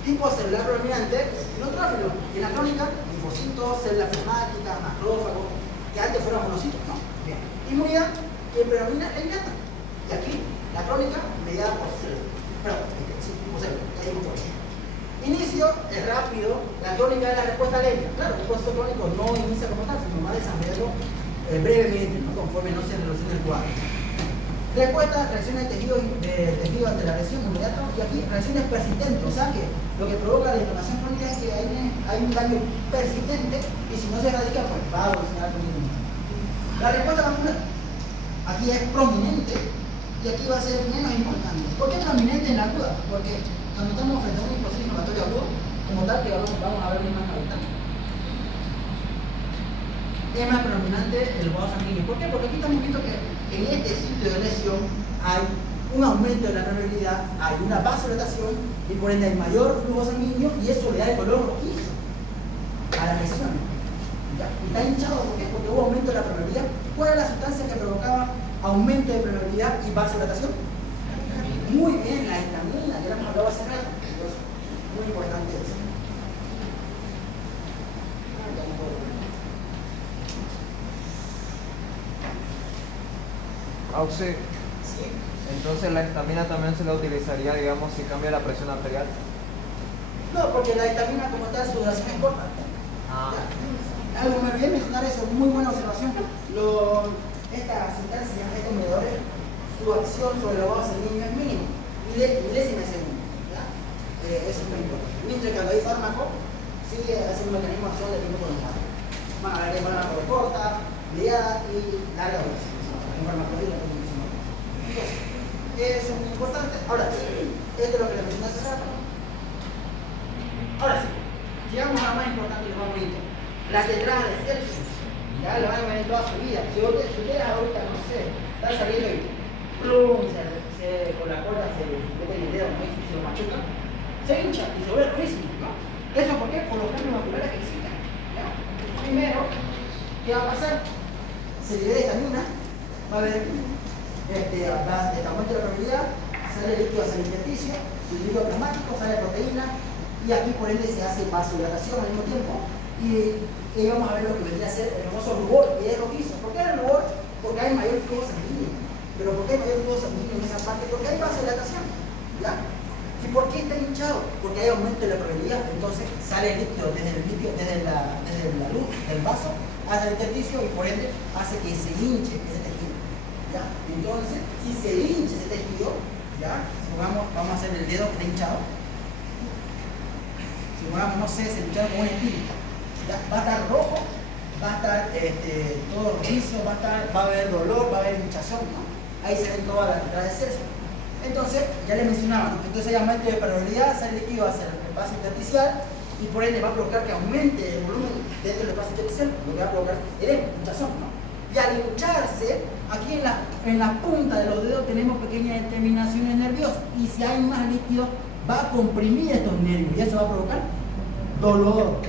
Tipo celular predominante, neutrófilo. En la crónica, linfocitos, células plasmáticas, macrófagos, que antes fueron monocitos, ¿no? Bien. Inmunidad, que predomina la innata. Y aquí, la crónica, mediada por células. Perdón, sí, por células. Ahí hay mucho. Inicio es rápido, la crónica es la respuesta lenta. Claro, el proceso crónico no inicia como tal, sino va desarrollando brevemente, ¿no? Conforme no se relaciona el cuadro. Respuesta, reacciones de tejido ante la reacción inmediata, y aquí reacciones persistentes, o sea que lo que provoca la inflamación crónica es que hay un daño persistente y si no se erradica, pues va a evolucionar continuamente. La respuesta vascular, aquí es prominente y aquí va a ser menos importante. ¿Por qué prominente en la aguda? Porque cuando estamos frente a un proceso inflamatorio agudo, como tal, que vamos a ver más ahorita, es más predominante el vaso sanguíneo. ¿Por qué? Porque aquí estamos viendo que en este sitio de lesión hay un aumento de la permeabilidad, hay una vasodilatación y por ende hay mayor flujo sanguíneo y eso le da el color rojizo a la lesión. ¿Ya? Está hinchado, ¿por qué? Porque hubo aumento de la permeabilidad. ¿Cuál es la sustancia que provocaba aumento de permeabilidad y vasodilatación? Muy bien, la histamina, ya la hemos hablado hace rato. Muy importante eso. Auxi, Sí. entonces la histamina también se la utilizaría, digamos, si cambia la presión arterial. No, porque la histamina como tal, su duración es corta. Ah. Algo me olvidé mencionar eso, muy buena observación. Estas sustancias, estos medidores, su acción sobre los vasos sanguíneos es mínimo, milésima de segundo. ¿Ya? Eso es muy importante. Mientras que cuando hay fármaco, sí hace un mecanismo de acción de tiempo prolongado. Bueno, ahora hay fármaco de corta, mediada y larga duración. Un fármaco de muchísimo. Entonces, eso es muy importante. Ahora, esto es lo que le mencioné hace rato. Ahora sí, llegamos a lo más importante y lo más bonito. La tetrada de Celsius. Ya lo van a ver en toda su vida. Si ustedes ahorita, no sé, están saliendo y plum, con la cola se mete en el dedo, ¿no? Y se lo machuca, se hincha y se vuelve ruísimo, ¿no? ¿Eso por qué? Por los cambios vasculares que existen. ¿Ya? Primero, ¿qué va a pasar? Se libera histamina, va a haber aumento de la probabilidad, sale líquido hacia el intersticio, el líquido plasmático, sale proteína, y aquí por ende se hace vasodilatación al mismo tiempo. Y vamos a ver lo que vendría a ser el famoso rubor, que es rojizo. ¿Por qué el rubor? Porque hay mayor flujo sanguíneo. ¿Pero por qué hay mayor flujo sanguíneo en esa parte? Porque hay vasodilatación. ¿Ya? ¿Y por qué está hinchado? Porque hay aumento de la probabilidad. Entonces sale el líquido desde la luz del vaso hacia el intersticio y por ende hace que se hinche ese tejido. ¿Ya? Entonces, si se hincha ese tejido, ¿ya? Supongamos, vamos a hacer el dedo que está hinchado. Supongamos, no sé, se hincharon con un espíritu. ¿Ya? Va a estar rojo, va a estar todo rojizo, va a haber dolor, va a haber hinchazón, ¿no? Ahí se ven todas las entradas de Celsius. Entonces, ya les mencionaba, ¿no? Entonces hay aumento de permeabilidad, sale líquido hacia el espacio intersticial y por ende va a provocar que aumente el volumen dentro del espacio intersticial, lo que va a provocar edema, hinchazón, ¿no? Y al hincharse, aquí en la punta de los dedos tenemos pequeñas terminaciones nerviosas y si hay más líquido va a comprimir estos nervios y eso va a provocar dolor.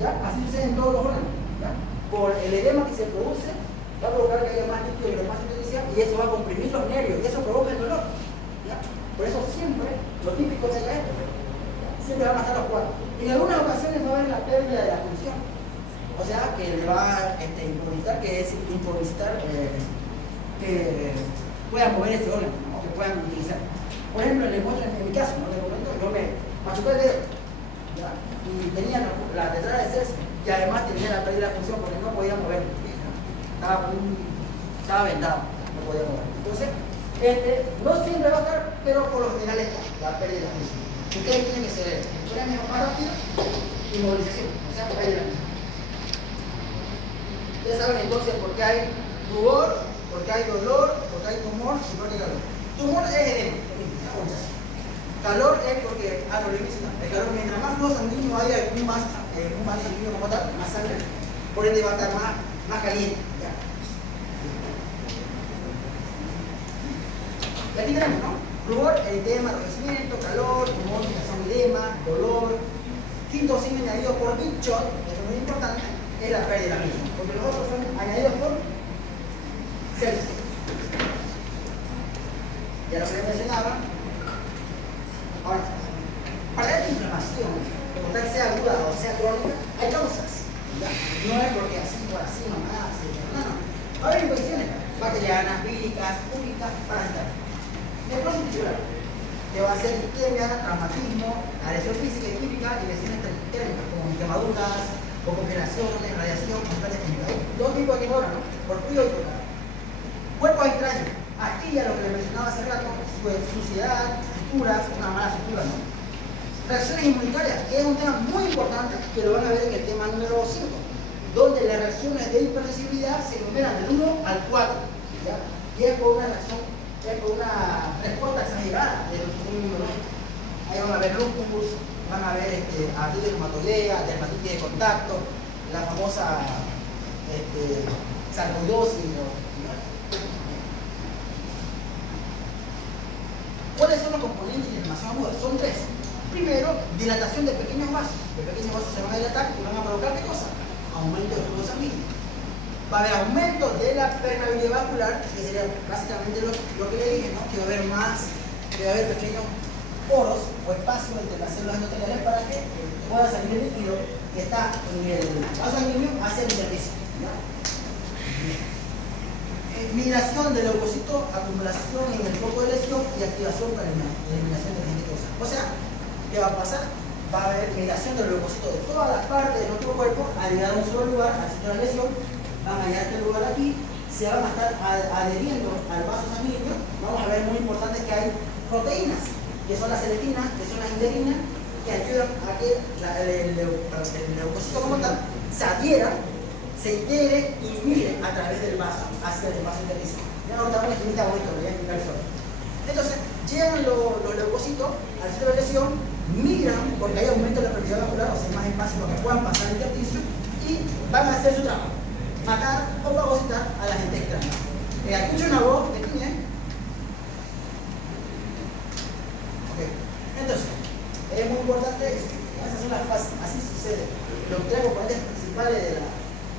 ¿Ya? Así sucede en todos los órganos. ¿Ya? Por el edema que se produce va a provocar que haya más líquido en el espacio intersticial y eso va a comprimir los nervios y eso provoca el dolor. ¿Ya? Por eso siempre, lo típico de esto, siempre van a estar los cuatro. En algunas ocasiones va a haber la pérdida de la función. O sea, que le va a improvisar, que es improvisar, que puedan mover ese órgano, ¿no? Que puedan utilizar. Por ejemplo, en mi caso, ¿no? Te comento, yo me machuqué el dedo, ¿ya? Y tenía la tetrada de Celsius y además tenía la pérdida de la función porque no podía mover. Estaba vendado, no podía mover. Entonces, No siempre va a estar, pero por lo general está la pérdida de la presión. Ustedes tienen que ser el más rápido y movilización, o sea, pérdida de la presión. Ustedes saben entonces por qué hay rubor, por qué hay dolor, por qué hay tumor y por qué hay calor. Tumor es edema, calor es porque lo mismo. El calor, mientras más flujo sanguíneo haya, más sanguíneo como tal, más sangre, por ende va a estar más caliente. ¿Ya? Y aquí tenemos, ¿no? Rubor, edema, enrojecimiento, calor, tumor, indicación de edema, dolor. Quinto signo añadido por Big Shot, que es muy importante, es la pérdida de la presión, porque los otros son añadidos por Celsius. Ya lo que les mencionaba. Ahora, para esta inflamación, como tal sea aguda o sea crónica, hay causas. ¿Ya? No es porque así por así nomás, no. Va a haber infecciones bacterianas, víricas, públicas, parasitarias. Necrosis tisular, que va a ser isquemia, traumatismo, agresión física y química y lesiones térmicas, como quemaduras, o congelaciones, radiación, contrarias químicas. Hay dos tipos de quemaduras, ¿no? Por frío y por calor. Cuerpos extraños, astilla, lo que les mencionaba hace rato, suciedad, suturas, una mala sutura, ¿no? Reacciones inmunitarias, que es un tema muy importante, que lo van a ver en el tema número 5, donde las reacciones de hipersensibilidad se enumeran del 1 al 4, ¿ya? Y es por una reacción, es por una respuesta exagerada de nuestro sistema inmunológico. Ahí van a ver lupus, van a ver artritis reumatoidea, dermatitis de contacto, la famosa sarcoidosis, ¿no? ¿Cuáles son los componentes de inflamación aguda? Son tres. Primero, dilatación de pequeños vasos. Los pequeños vasos se van a dilatar y van a provocar ¿qué cosa? Aumento del flujo sanguíneo. Va a haber aumento de la permeabilidad vascular, que sería básicamente lo que le dije, ¿no? Que va a haber pequeños poros o espacios entre las células endoteliales para que pueda salir el líquido que está en el vaso sanguíneo hacia el intersticio. Migración del leucocito, acumulación en el foco de lesión y activación para eliminación de agente causal. O sea, ¿qué va a pasar? Va a haber migración del leucocito de todas las partes de nuestro cuerpo a llegar a un solo lugar, al sitio de la lesión, van a llegar a este lugar aquí, se van a estar adheriendo al vaso sanguíneo. Vamos a ver muy importante que hay proteínas, que son las selectivinas, que son las inderinas, que ayudan a que el leucocito como tal se adhiera, se integre y migre a través del vaso hacia el vaso intersticial. Ya no estamos en la bonito, lo voy a explicar solo. Entonces, llegan los leucocitos al sitio de lesión, migran porque hay aumento de la permeabilidad vascular, o sea, hay más espacio para que puedan pasar el intersticio y van a hacer su trabajo, matar o fagocitar a la gente extraña. Escuchen una voz de quién es. Ok, entonces, es muy importante, esas son las fases, así sucede. Los tres componentes principales de la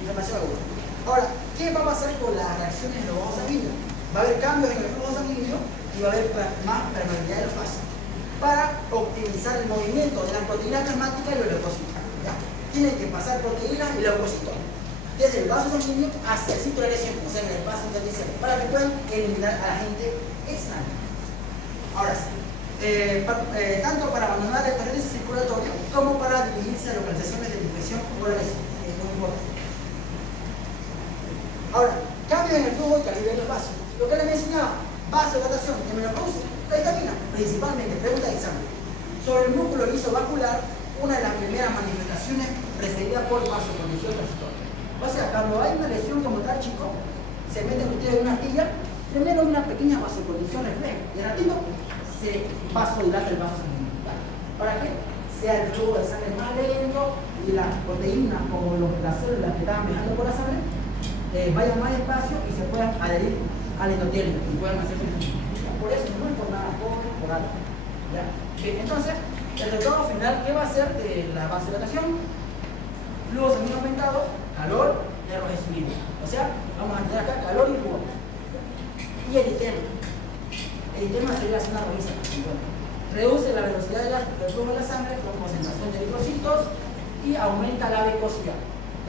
inflamación aguda. Ahora, ¿qué va a pasar con las reacciones de los vasos sanguíneos? Va a haber cambios en el flujo sanguíneo y va a haber más permeabilidad de los vasos para optimizar el movimiento de la proteína plasmática y los leucocitos. ¿Ya? Tienen que pasar proteínas y leucocitos desde el vaso sanguíneo hacia el sitio de lesión, o sea, en el vaso intersticial, para que puedan eliminar a la gente extraña. Ahora sí, tanto para abandonar el torrente circulatorio como para dirigirse a localizaciones de infección o la lesión. Es muy importante. Ahora, cambios en el flujo y calidad de los vasos. Lo que les mencionaba, vasodilatación, hemenopausia, la vitamina, principalmente, pregunta de examen. Sobre el músculo liso vascular, una de las primeras manifestaciones precedida por vasoconstricción transitoria. O sea, cuando hay una lesión como tal, chicos, se meten ustedes en una astilla, primero una pequeña vasoconstricción refleja, y al ratito se vasodilata el vaso sanguíneo. ¿Para qué? Sea el flujo de sangre más lento y las proteínas o las células que estaban viajando por la sangre vayan más despacio y se puedan adherir al endotelio y puedan hacer por eso no es por nada, por algo. ¿Ya? Bien, entonces, el resultado final, ¿qué va a ser de la vasodilatación? Flujo sanguíneo aumentado, calor y enrojecimiento. O sea, vamos a tener acá calor y rubor. Y eritema. Eritema sería la zona rojiza. Reduce la velocidad del flujo de la sangre con concentración de eritrocitos y aumenta la viscosidad.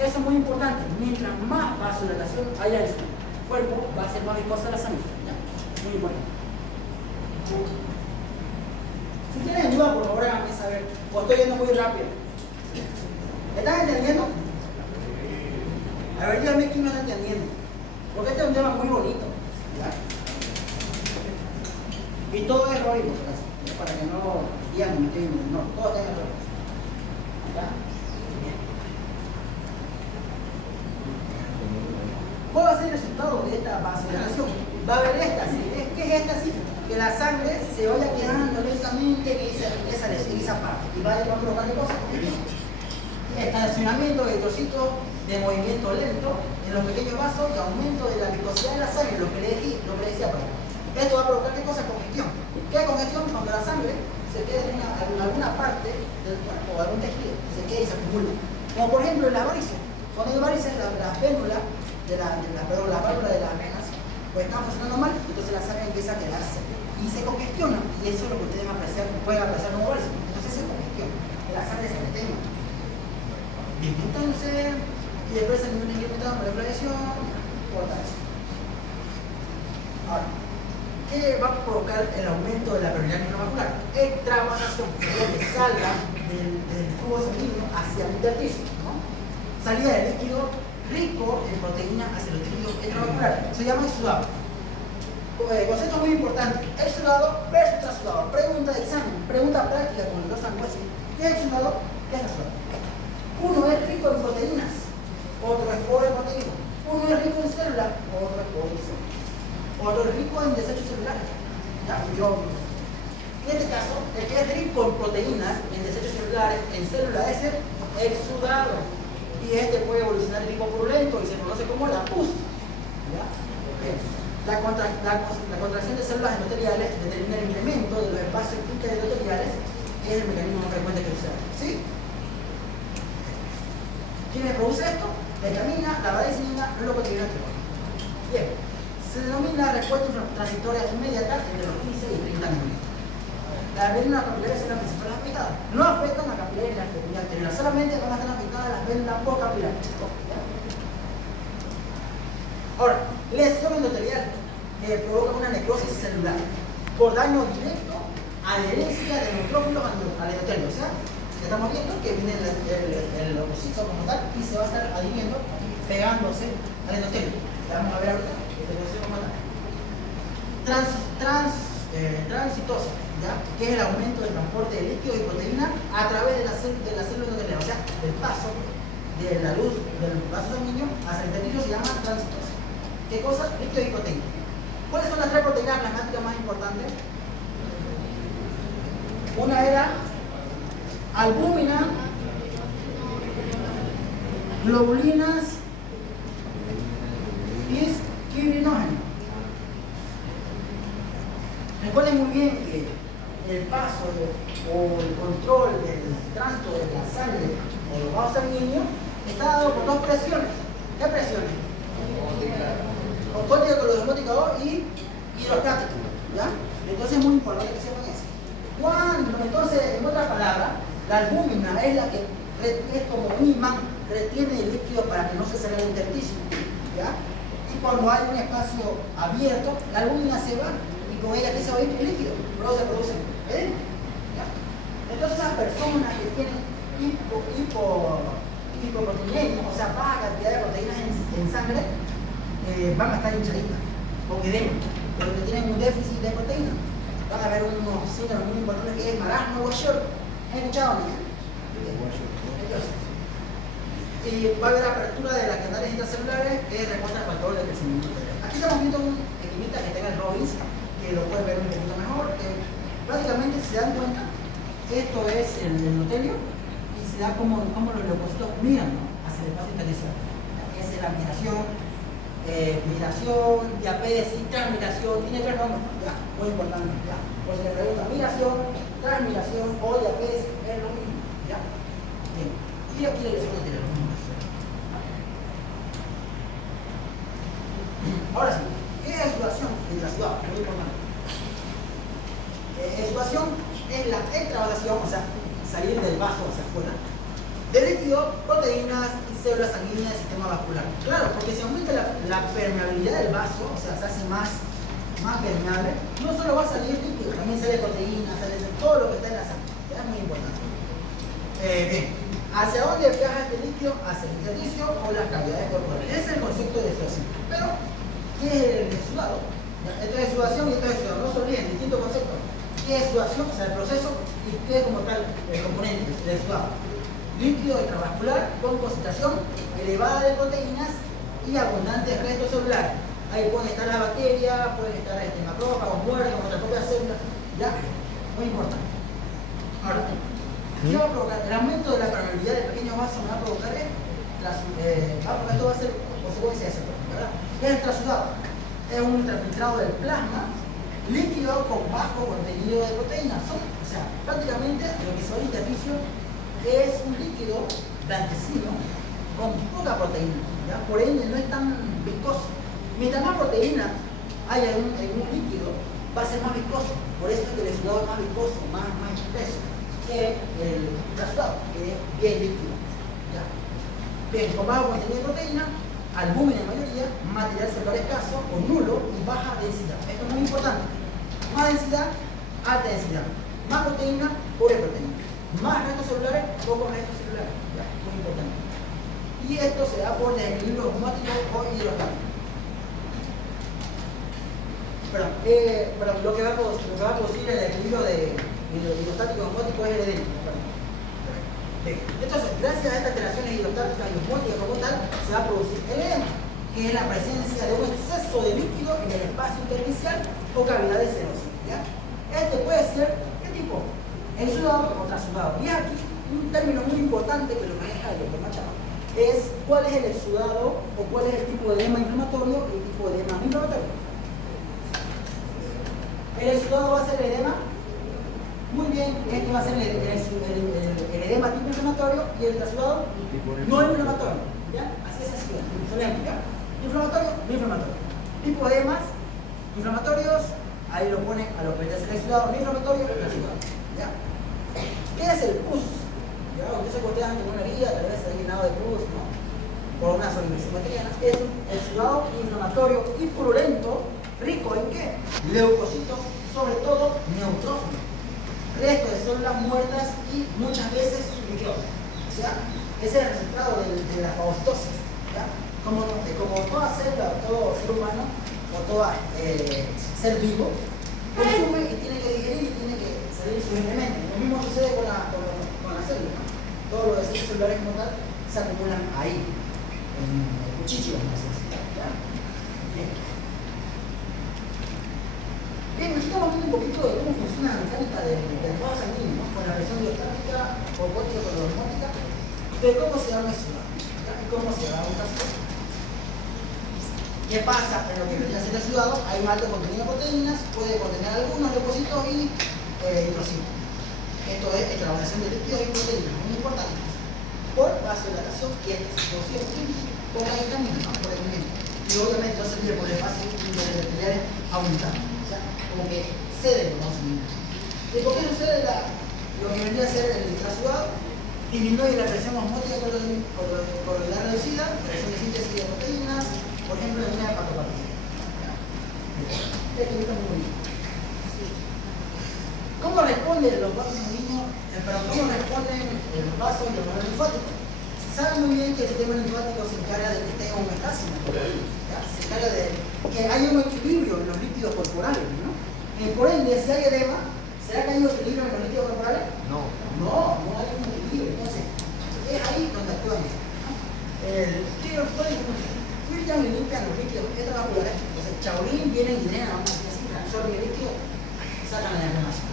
Eso es muy importante. Mientras más vasodilatación haya en su cuerpo, va a ser más viscosa la sangre. ¿Ya? Muy importante. Si tienen duda, por favor, háganme saber. O estoy yendo muy rápido. ¿Me están entendiendo? A ver, díganme quién me está entendiendo. Porque este es un tema muy bonito. ¿Ya? ROI, por si acaso, para que no digan que no, todo está en ROI. ¿Ya? Bien. ¿Cuál va a ser el resultado de esta vasodilatación? Va a haber éstasis. ¿Qué es éstasis? Que la sangre se vaya quedando lentamente en esa parte y vaya a provocar qué cosa. Estacionamiento de trocitos de movimiento lento en los pequeños vasos y aumento de la viscosidad de la sangre, lo que le decía por acá. Esto va a provocar qué cosa? Congestión. ¿Qué es congestión? Cuando la sangre se queda en alguna parte del cuerpo o algún tejido, se queda y se acumula. Como por ejemplo en la varices. Cuando hay varices, las vénulas las válvulas de las venas pues están funcionando mal, entonces la sangre empieza a quedarse y se congestiona, y eso es lo que ustedes pueden apreciar como varices. Entonces se congestiona, que la sangre se detenga. Bien, entonces, y después el nivel incrementado por la presión, corta eso. Ahora, ¿qué va a provocar el aumento de la permeabilidad intravascular? Extravasation, que salga del tubo sanguíneo hacia el intersticio, ¿no? Salida del líquido rico en proteína hacia el líquido extravascular. Se llama exudado. Concepto muy importante: exudado versus trasudado. Pregunta de examen, pregunta práctica con los sanguíneos. ¿Qué es exudado? ¿Qué es trasudado? Uno es rico en proteínas, otro es pobre en proteínas. Uno es rico en células, otro es pobre en células. Otro es rico en desechos celulares. ¿Ya? En este caso, el que es rico en proteínas, en desechos celulares, en células, es el exudado. Y este puede evolucionar en tipo purulento y se conoce como la pus. ¿Ya? La contracción de células endoteliales determina el incremento de los espacios interesendoteliales, que es el mecanismo más frecuente que usamos. ¿Sí? ¿Quién me produce esto? La vitamina, la varicina, los cotidianos. Bien. Se denomina respuesta transitoria inmediata entre los 15 y 30 minutos. Las vénulas capilares son las principales afectadas. No afectan a capilares y la extremidad anterior, solamente van a estar afectadas las vénulas postcapilares. Ahora, lesión endotelial provoca una necrosis celular por daño directo, adherencia de neutrófilos al endotelio. O sea, estamos viendo que viene el leucocito como tal y se va a estar adhiriendo, pegándose al endotelio. Ya vamos a ver ahorita. Transitosis, ¿ya? Que es el aumento del transporte de líquido y proteína a través de la célula endotelial, o sea, el paso de la luz del vaso sanguíneo hacia el endotelio se llama transitosis. ¿Qué cosa? Líquido y proteína. ¿Cuáles son las tres proteínas plasmáticas más importantes? Una era albúmina, globulinas y fibrinógeno. Recuerden muy bien que el paso o el control del tránsito de la sangre o los vasos sanguíneos está dado por dos presiones. ¿Qué presiones? Osmótica con los osmótica 2 y hidrostático. ¿Ya? Entonces es muy importante que sepan eso. Entonces, en otras palabras, la albúmina es la que es como un imán, retiene el líquido para que no se salga el intersticio. ¿Ya? Y cuando hay un espacio abierto, la albúmina se va y con ella ¿qué se va a ir? El líquido, pero se produce edema. ¿Ya? Entonces esas personas que tienen hipoproteinemia, o sea, baja cantidad de proteínas en sangre, van a estar hinchaditas con edema, pero que tienen un déficit de proteínas. Van a haber unos síntomas muy importantes que es marasmo o Washer. ¿Han escuchado? Y va a haber apertura de las canales intracelulares que responde al factor de crecimiento. Aquí estamos viendo un equimita que tenga el Robbins, que lo pueden ver un poquito mejor. Prácticamente, si se dan cuenta, esto es el endotelio y se da como los leucocitos miran, ¿no?, hacia el espacio intersticial. Esa es la migración, diapesis y transmigración. Tiene tres nombres, ¿ya? Muy importante, ¿ya? Por si le preguntan, migración, transmigración o diapesis, es lo mismo, ¿ya? Bien. Y aquí la lesión anterior. Ahora sí, ¿qué es exudación? Exudado, muy importante. Exudación es la extravasation, o sea, salir del vaso hacia afuera, de líquido, proteínas y células sanguíneas del sistema vascular. Claro, porque si aumenta la permeabilidad del vaso, o sea, se hace más permeable, no solo va a salir líquido, también sale proteínas, sale todo lo que está en la sangre. Es muy importante. Bien, ¿hacia dónde viaja este líquido? Hacia el intersticio o las cavidades corporales. Ese es el concepto de exudación. Pero, ¿qué es el exudado? Esto es exudación y esto es exudado. No se olviden, distintos conceptos. ¿Qué es sudoración? O sea, el proceso y qué es como tal el componente del sudado. Líquido intravascular con concentración elevada de proteínas y abundantes restos celulares. Ahí pueden estar las bacterias, pueden estar macrófagos, muertos, otras propias células. ¿Ya? Muy importante. Ahora, ¿qué va a provocar? El aumento de la permeabilidad de pequeños vasos me va a provocar esto va a ser consecuencia de ese problema, ¿verdad? ¿Qué es el trasudado? Es un ultrafiltrado del plasma líquido con bajo contenido de proteínas. O sea, prácticamente lo que se va al intersticio es un líquido blanquecino con poca proteína, ¿ya? Por ende no es tan viscoso. Mientras más proteína haya en un líquido, va a ser más viscoso. Por eso es que el exudado es más viscoso, más espeso que el trasudado, que es bien líquido, ¿ya? Bien, con bajo contenido de proteína, albúmina en mayoría, material celular escaso o nulo y baja densidad. Esto es muy importante. Más densidad, alta densidad. Más proteína, pobre proteína. Más restos celulares, pocos restos celulares. ¿Ya? Muy importante. Y esto se da por desequilibrio osmótico o hidrostático. Lo que va a producir el equilibrio de hidrostático osmótico es el edema. Entonces, gracias a estas alteraciones hidrostáticas y osmóticas como tal, se va a producir el edema, que es la presencia de un exceso de líquido en el espacio intersticial o cavidades serosas. ¿Ya? Este puede ser, ¿qué tipo? Exudado o trasudado. Y aquí un término muy importante que lo maneja el doctor Machado es cuál es el exudado o cuál es el tipo de edema inflamatorio y el tipo de edema no inflamatorio. El exudado va a ser el edema. Muy bien, este va a ser el edema tipo inflamatorio y el trasudado no inflamatorio. ¿Ya? Así es así. ¿Ya? Inflamatorio, no inflamatorio. Tipo de edemas inflamatorios, ahí lo pone a lo que es el exudado no inflamatorio y el trasudado. ¿Ya? ¿Qué es el pus? ¿Ya? Usted se cortea ante una herida, tal vez se ha llenado de pus, ¿no? Por una solidimetría. Es un exudado inflamatorio y purulento, rico en qué? Leucocitos, sobre todo neutrófilos. Resto de células muertas y muchas veces microbios. O sea, ese es el resultado de la fagocitosis. ¿Ya? Como toda célula, todo ser humano, o todo ser vivo, consume y tiene que digerir y tiene que salir sus elementos. Lo mismo sucede con la célula, ¿no? Todos los desechos celulares como tal se acumulan ahí, en el cuchillo, en la célula. ¿Ya? Bien, aquí estamos viendo un poquito de cómo funciona la mecánica del vaso sanguíneo, ¿no? Con la presión diostática, osmótica, osmótica, de cómo se da una exudado, y cómo se da un trasudado. ¿Qué pasa en lo que vendría a ser exudado? Hay un alto contenido de proteínas, puede contener algunos leucocitos y eritrocitos. Esto es elaboración de líquidos y proteínas, muy importante. Por vasodilatación y explosión por el camino, ¿no? Por el movimiento. Y obviamente no se pide por el espacio interarterial aumentando. Como que cede los conocimientos. ¿Y por qué sucede lo que vendría a ser el trasudado? Disminuye la presión osmótica coroidal reducida, presión de síntesis de proteínas, por ejemplo, en una hepatopatía. Esto está muy bien. ¿Cómo responden los vasos sanguíneos? ¿Cómo responden los vasos y los vasos linfáticos? Saben muy bien que el sistema linfático se encarga de que tenga homeostasis, se encarga de que haya un equilibrio en los líquidos corporales, ¿no? Por ende, si hay edema, ¿será que hay un equilibrio en los líquidos corporales? No. No hay un equilibrio. Entonces, es ahí donde actúan. El líquido corporal filtran y limpian los líquidos extravasculares. Entonces, Chaolín viene y drena, vamos a decir así, absorbe el líquido, sacan la inflamación.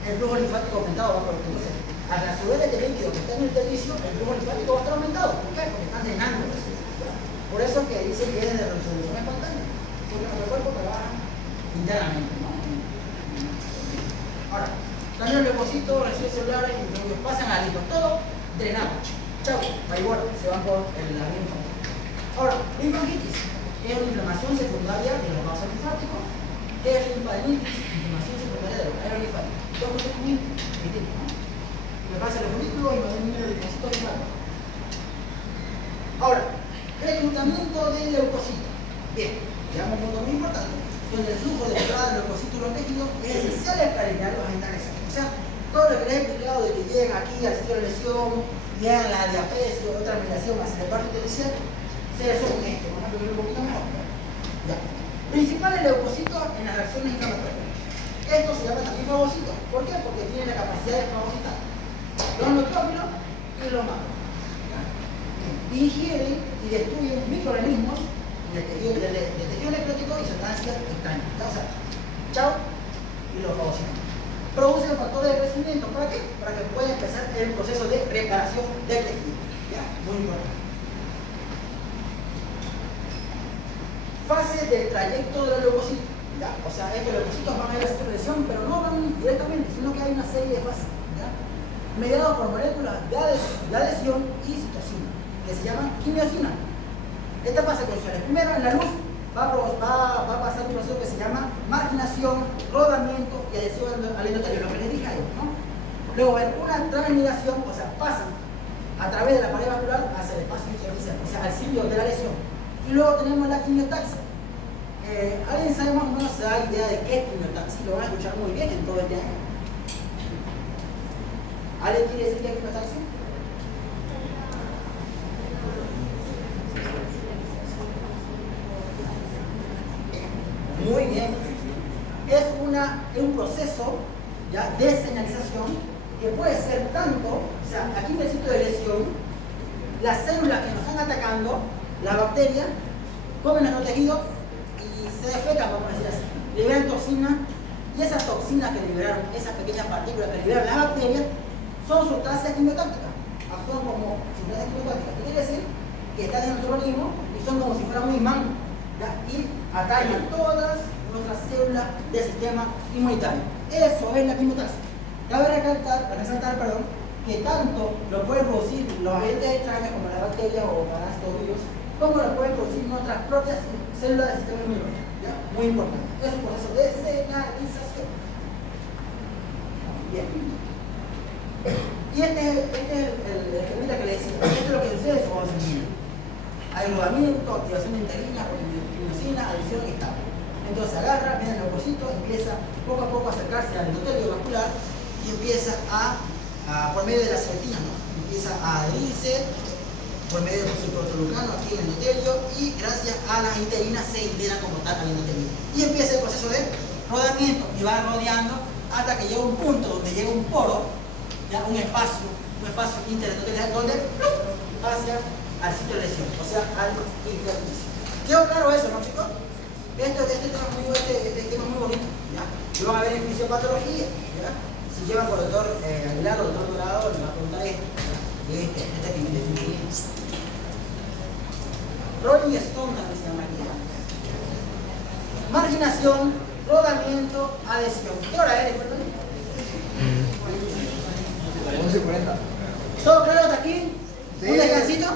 El flujo linfático aumentado va por el entonces, al absorber este líquido que está en el intersticio, el flujo linfático va a estar aumentado. ¿Por qué? Porque están drenando. Por eso que dicen que es de resolución espontánea. Porque nuestro cuerpo trabaja internamente, ¿no? Ahora, también los leucocitos, residuos celulares y microbios pasan al líquido, todo drenado. Chau, ahí bueno, se van por la linfa. Ahora, linfangitis es una inflamación secundaria de los vasos linfáticos. ¿Qué es linfadenitis? Inflamación secundaria de los vasos linfáticos. Dos cosas muy críticas, ¿no? Me pasa los folículos y me ven los linfocitos linfáticos. Ahora, reclutamiento de leucocitos. Bien, llegamos a un punto muy importante, donde el flujo de entrada de leucocitos en los tejidos es esencial para eliminar los agentes anexos. O sea, todo lo que les he explicado de que llegan aquí al sitio de lesión, llegan a la diapesia o otra mediación hacia el parto intersticial, se resuelve esto. Vamos a ver un poquito mejor. Ya. Principales leucocitos en las reacciones inflamatorias. Esto se llama también fagocitos. ¿Por qué? Porque tiene la capacidad de fagocitar los neutrófilos y los macrófagos. Ingieren y destruyen microorganismos del tejido necrótico y sustancias extrañas. O sea, chao y los fagocitos. Producen factores de crecimiento. ¿Para qué? Para que pueda empezar el proceso de reparación del tejido. ¿Ya? Muy importante. Fase del trayecto de los leucocitos. ¿Ya? O sea, estos leucocitos van a ir a hacer presión, pero no van directamente, sino que hay una serie de fases. ¿Ya? Mediados por moléculas de adhesión y citosina, que se llaman quimiosina. Esta fase crucial. Primero, en la luz va a pasar un proceso que se llama marginación, rodamiento y adhesión al endotelio, lo que les dije ahí, ¿no? Luego va a haber una transmigración, o sea, pasan a través de la pared vascular hacia el espacio intersticial, o sea, al sitio de la lesión. Y luego tenemos la quimiotaxia. ¿Alguien sabe más o menos, se da idea de qué es quimiotaxia? Lo van a escuchar muy bien en todo este año. ¿Alguien quiere decir qué es quimiotaxia? Muy bien. Es un proceso ya de señalización que puede ser tanto, o sea, aquí en el sitio de lesión, las células que nos están atacando, la bacteria, comen nuestro tejido y se defecan, vamos a decir así. Liberan toxinas y esas toxinas que liberaron, esas pequeñas partículas que liberan las bacterias, son sustancias quimiotácticas. Actúan como sustancias quimiotácticas. ¿Qué quiere decir? Que están en nuestro organismo y son como si fueran un imán. ¿Ya? Y atraen a todas nuestras células del sistema inmunitario. Eso es la quimiotaxia. Cabe resaltar, que tanto lo pueden producir los agentes extraños como las bacterias o parásitos virus, como lo pueden producir nuestras propias células del sistema inmunitario. ¿Ya? Muy importante. Es un proceso de señalización. Bien. Y este es el esquemita que le decía. Esto es lo que sucede cuando se mide. Hay rodamiento, activación de integrina, quimiosina, adhesión y estado. Entonces agarra, viene el leucocito, empieza poco a poco a acercarse al endotelio vascular y empieza por medio de la ceretina, ¿no? Empieza a adherirse por medio del ciprotolucano aquí en el endotelio y gracias a las integrinas se integran como tal al endotelio. Y empieza el proceso de rodamiento y va rodeando hasta que llega un punto donde llega un poro, ya un espacio interendotelial donde hacia al sitio de lesión, o sea, al intersticio. ¿Quedó claro eso, no, chicos? Este tema es muy bonito, ¿ya? Y van a ver en fisiopatología, ¿ya? Si llevan por el doctor Aguilar o el doctor Dorado, les va a preguntar esto. Este que me definió. Rolling Stone también se llama aquí. Marginación, rodamiento, adhesión. ¿Qué hora es? 11:40. ¿Todo claro hasta aquí? Sí. ¿Un descansito?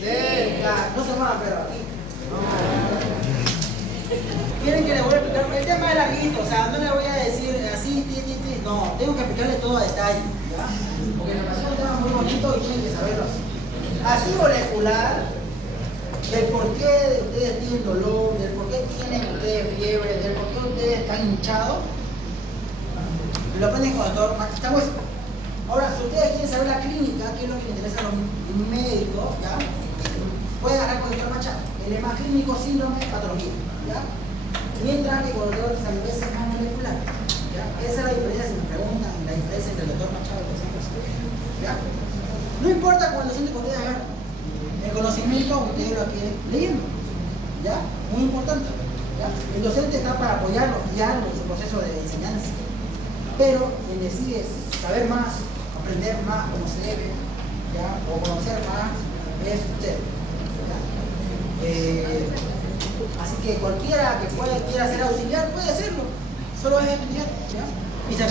Sí. Ya, no se muevan, pero aquí. Quieren que les voy a explicar. El tema es larguito, o sea, no le voy a decir así, no, tengo que explicarle todo a detalle, ¿ya? Porque la relación es un tema muy bonito y tienen que saberlo así. Así molecular, del por qué ustedes tienen dolor, del por qué tienen ustedes fiebre, del por qué ustedes están hinchados, lo aprenden con el doctor Machado. Ahora, si ustedes quieren saber la clínica, que es lo que les interesa a los médicos, ¿ya? Pueden agarrar con el doctor Machado. El más clínico, síndrome, patología, ¿ya? Mientras que con el doctor Sanibes es más molecular, ¿ya? Esa es la diferencia, si me preguntan, la diferencia entre el doctor Machado y el doctor Sanibes, ¿ya? No importa cuál docente que ustedes agarren, el conocimiento ustedes lo adquieren leyendo, ¿ya? Muy importante, ¿ya? El docente está para apoyarlos, guiarlos en su proceso de enseñanza, pero quien decide saber más, aprender más como se debe, ¿ya? O conocer más es usted, ¿ya? Así que cualquiera que quiera ser auxiliar puede hacerlo, solo es estudiar, ¿ya? Y sacar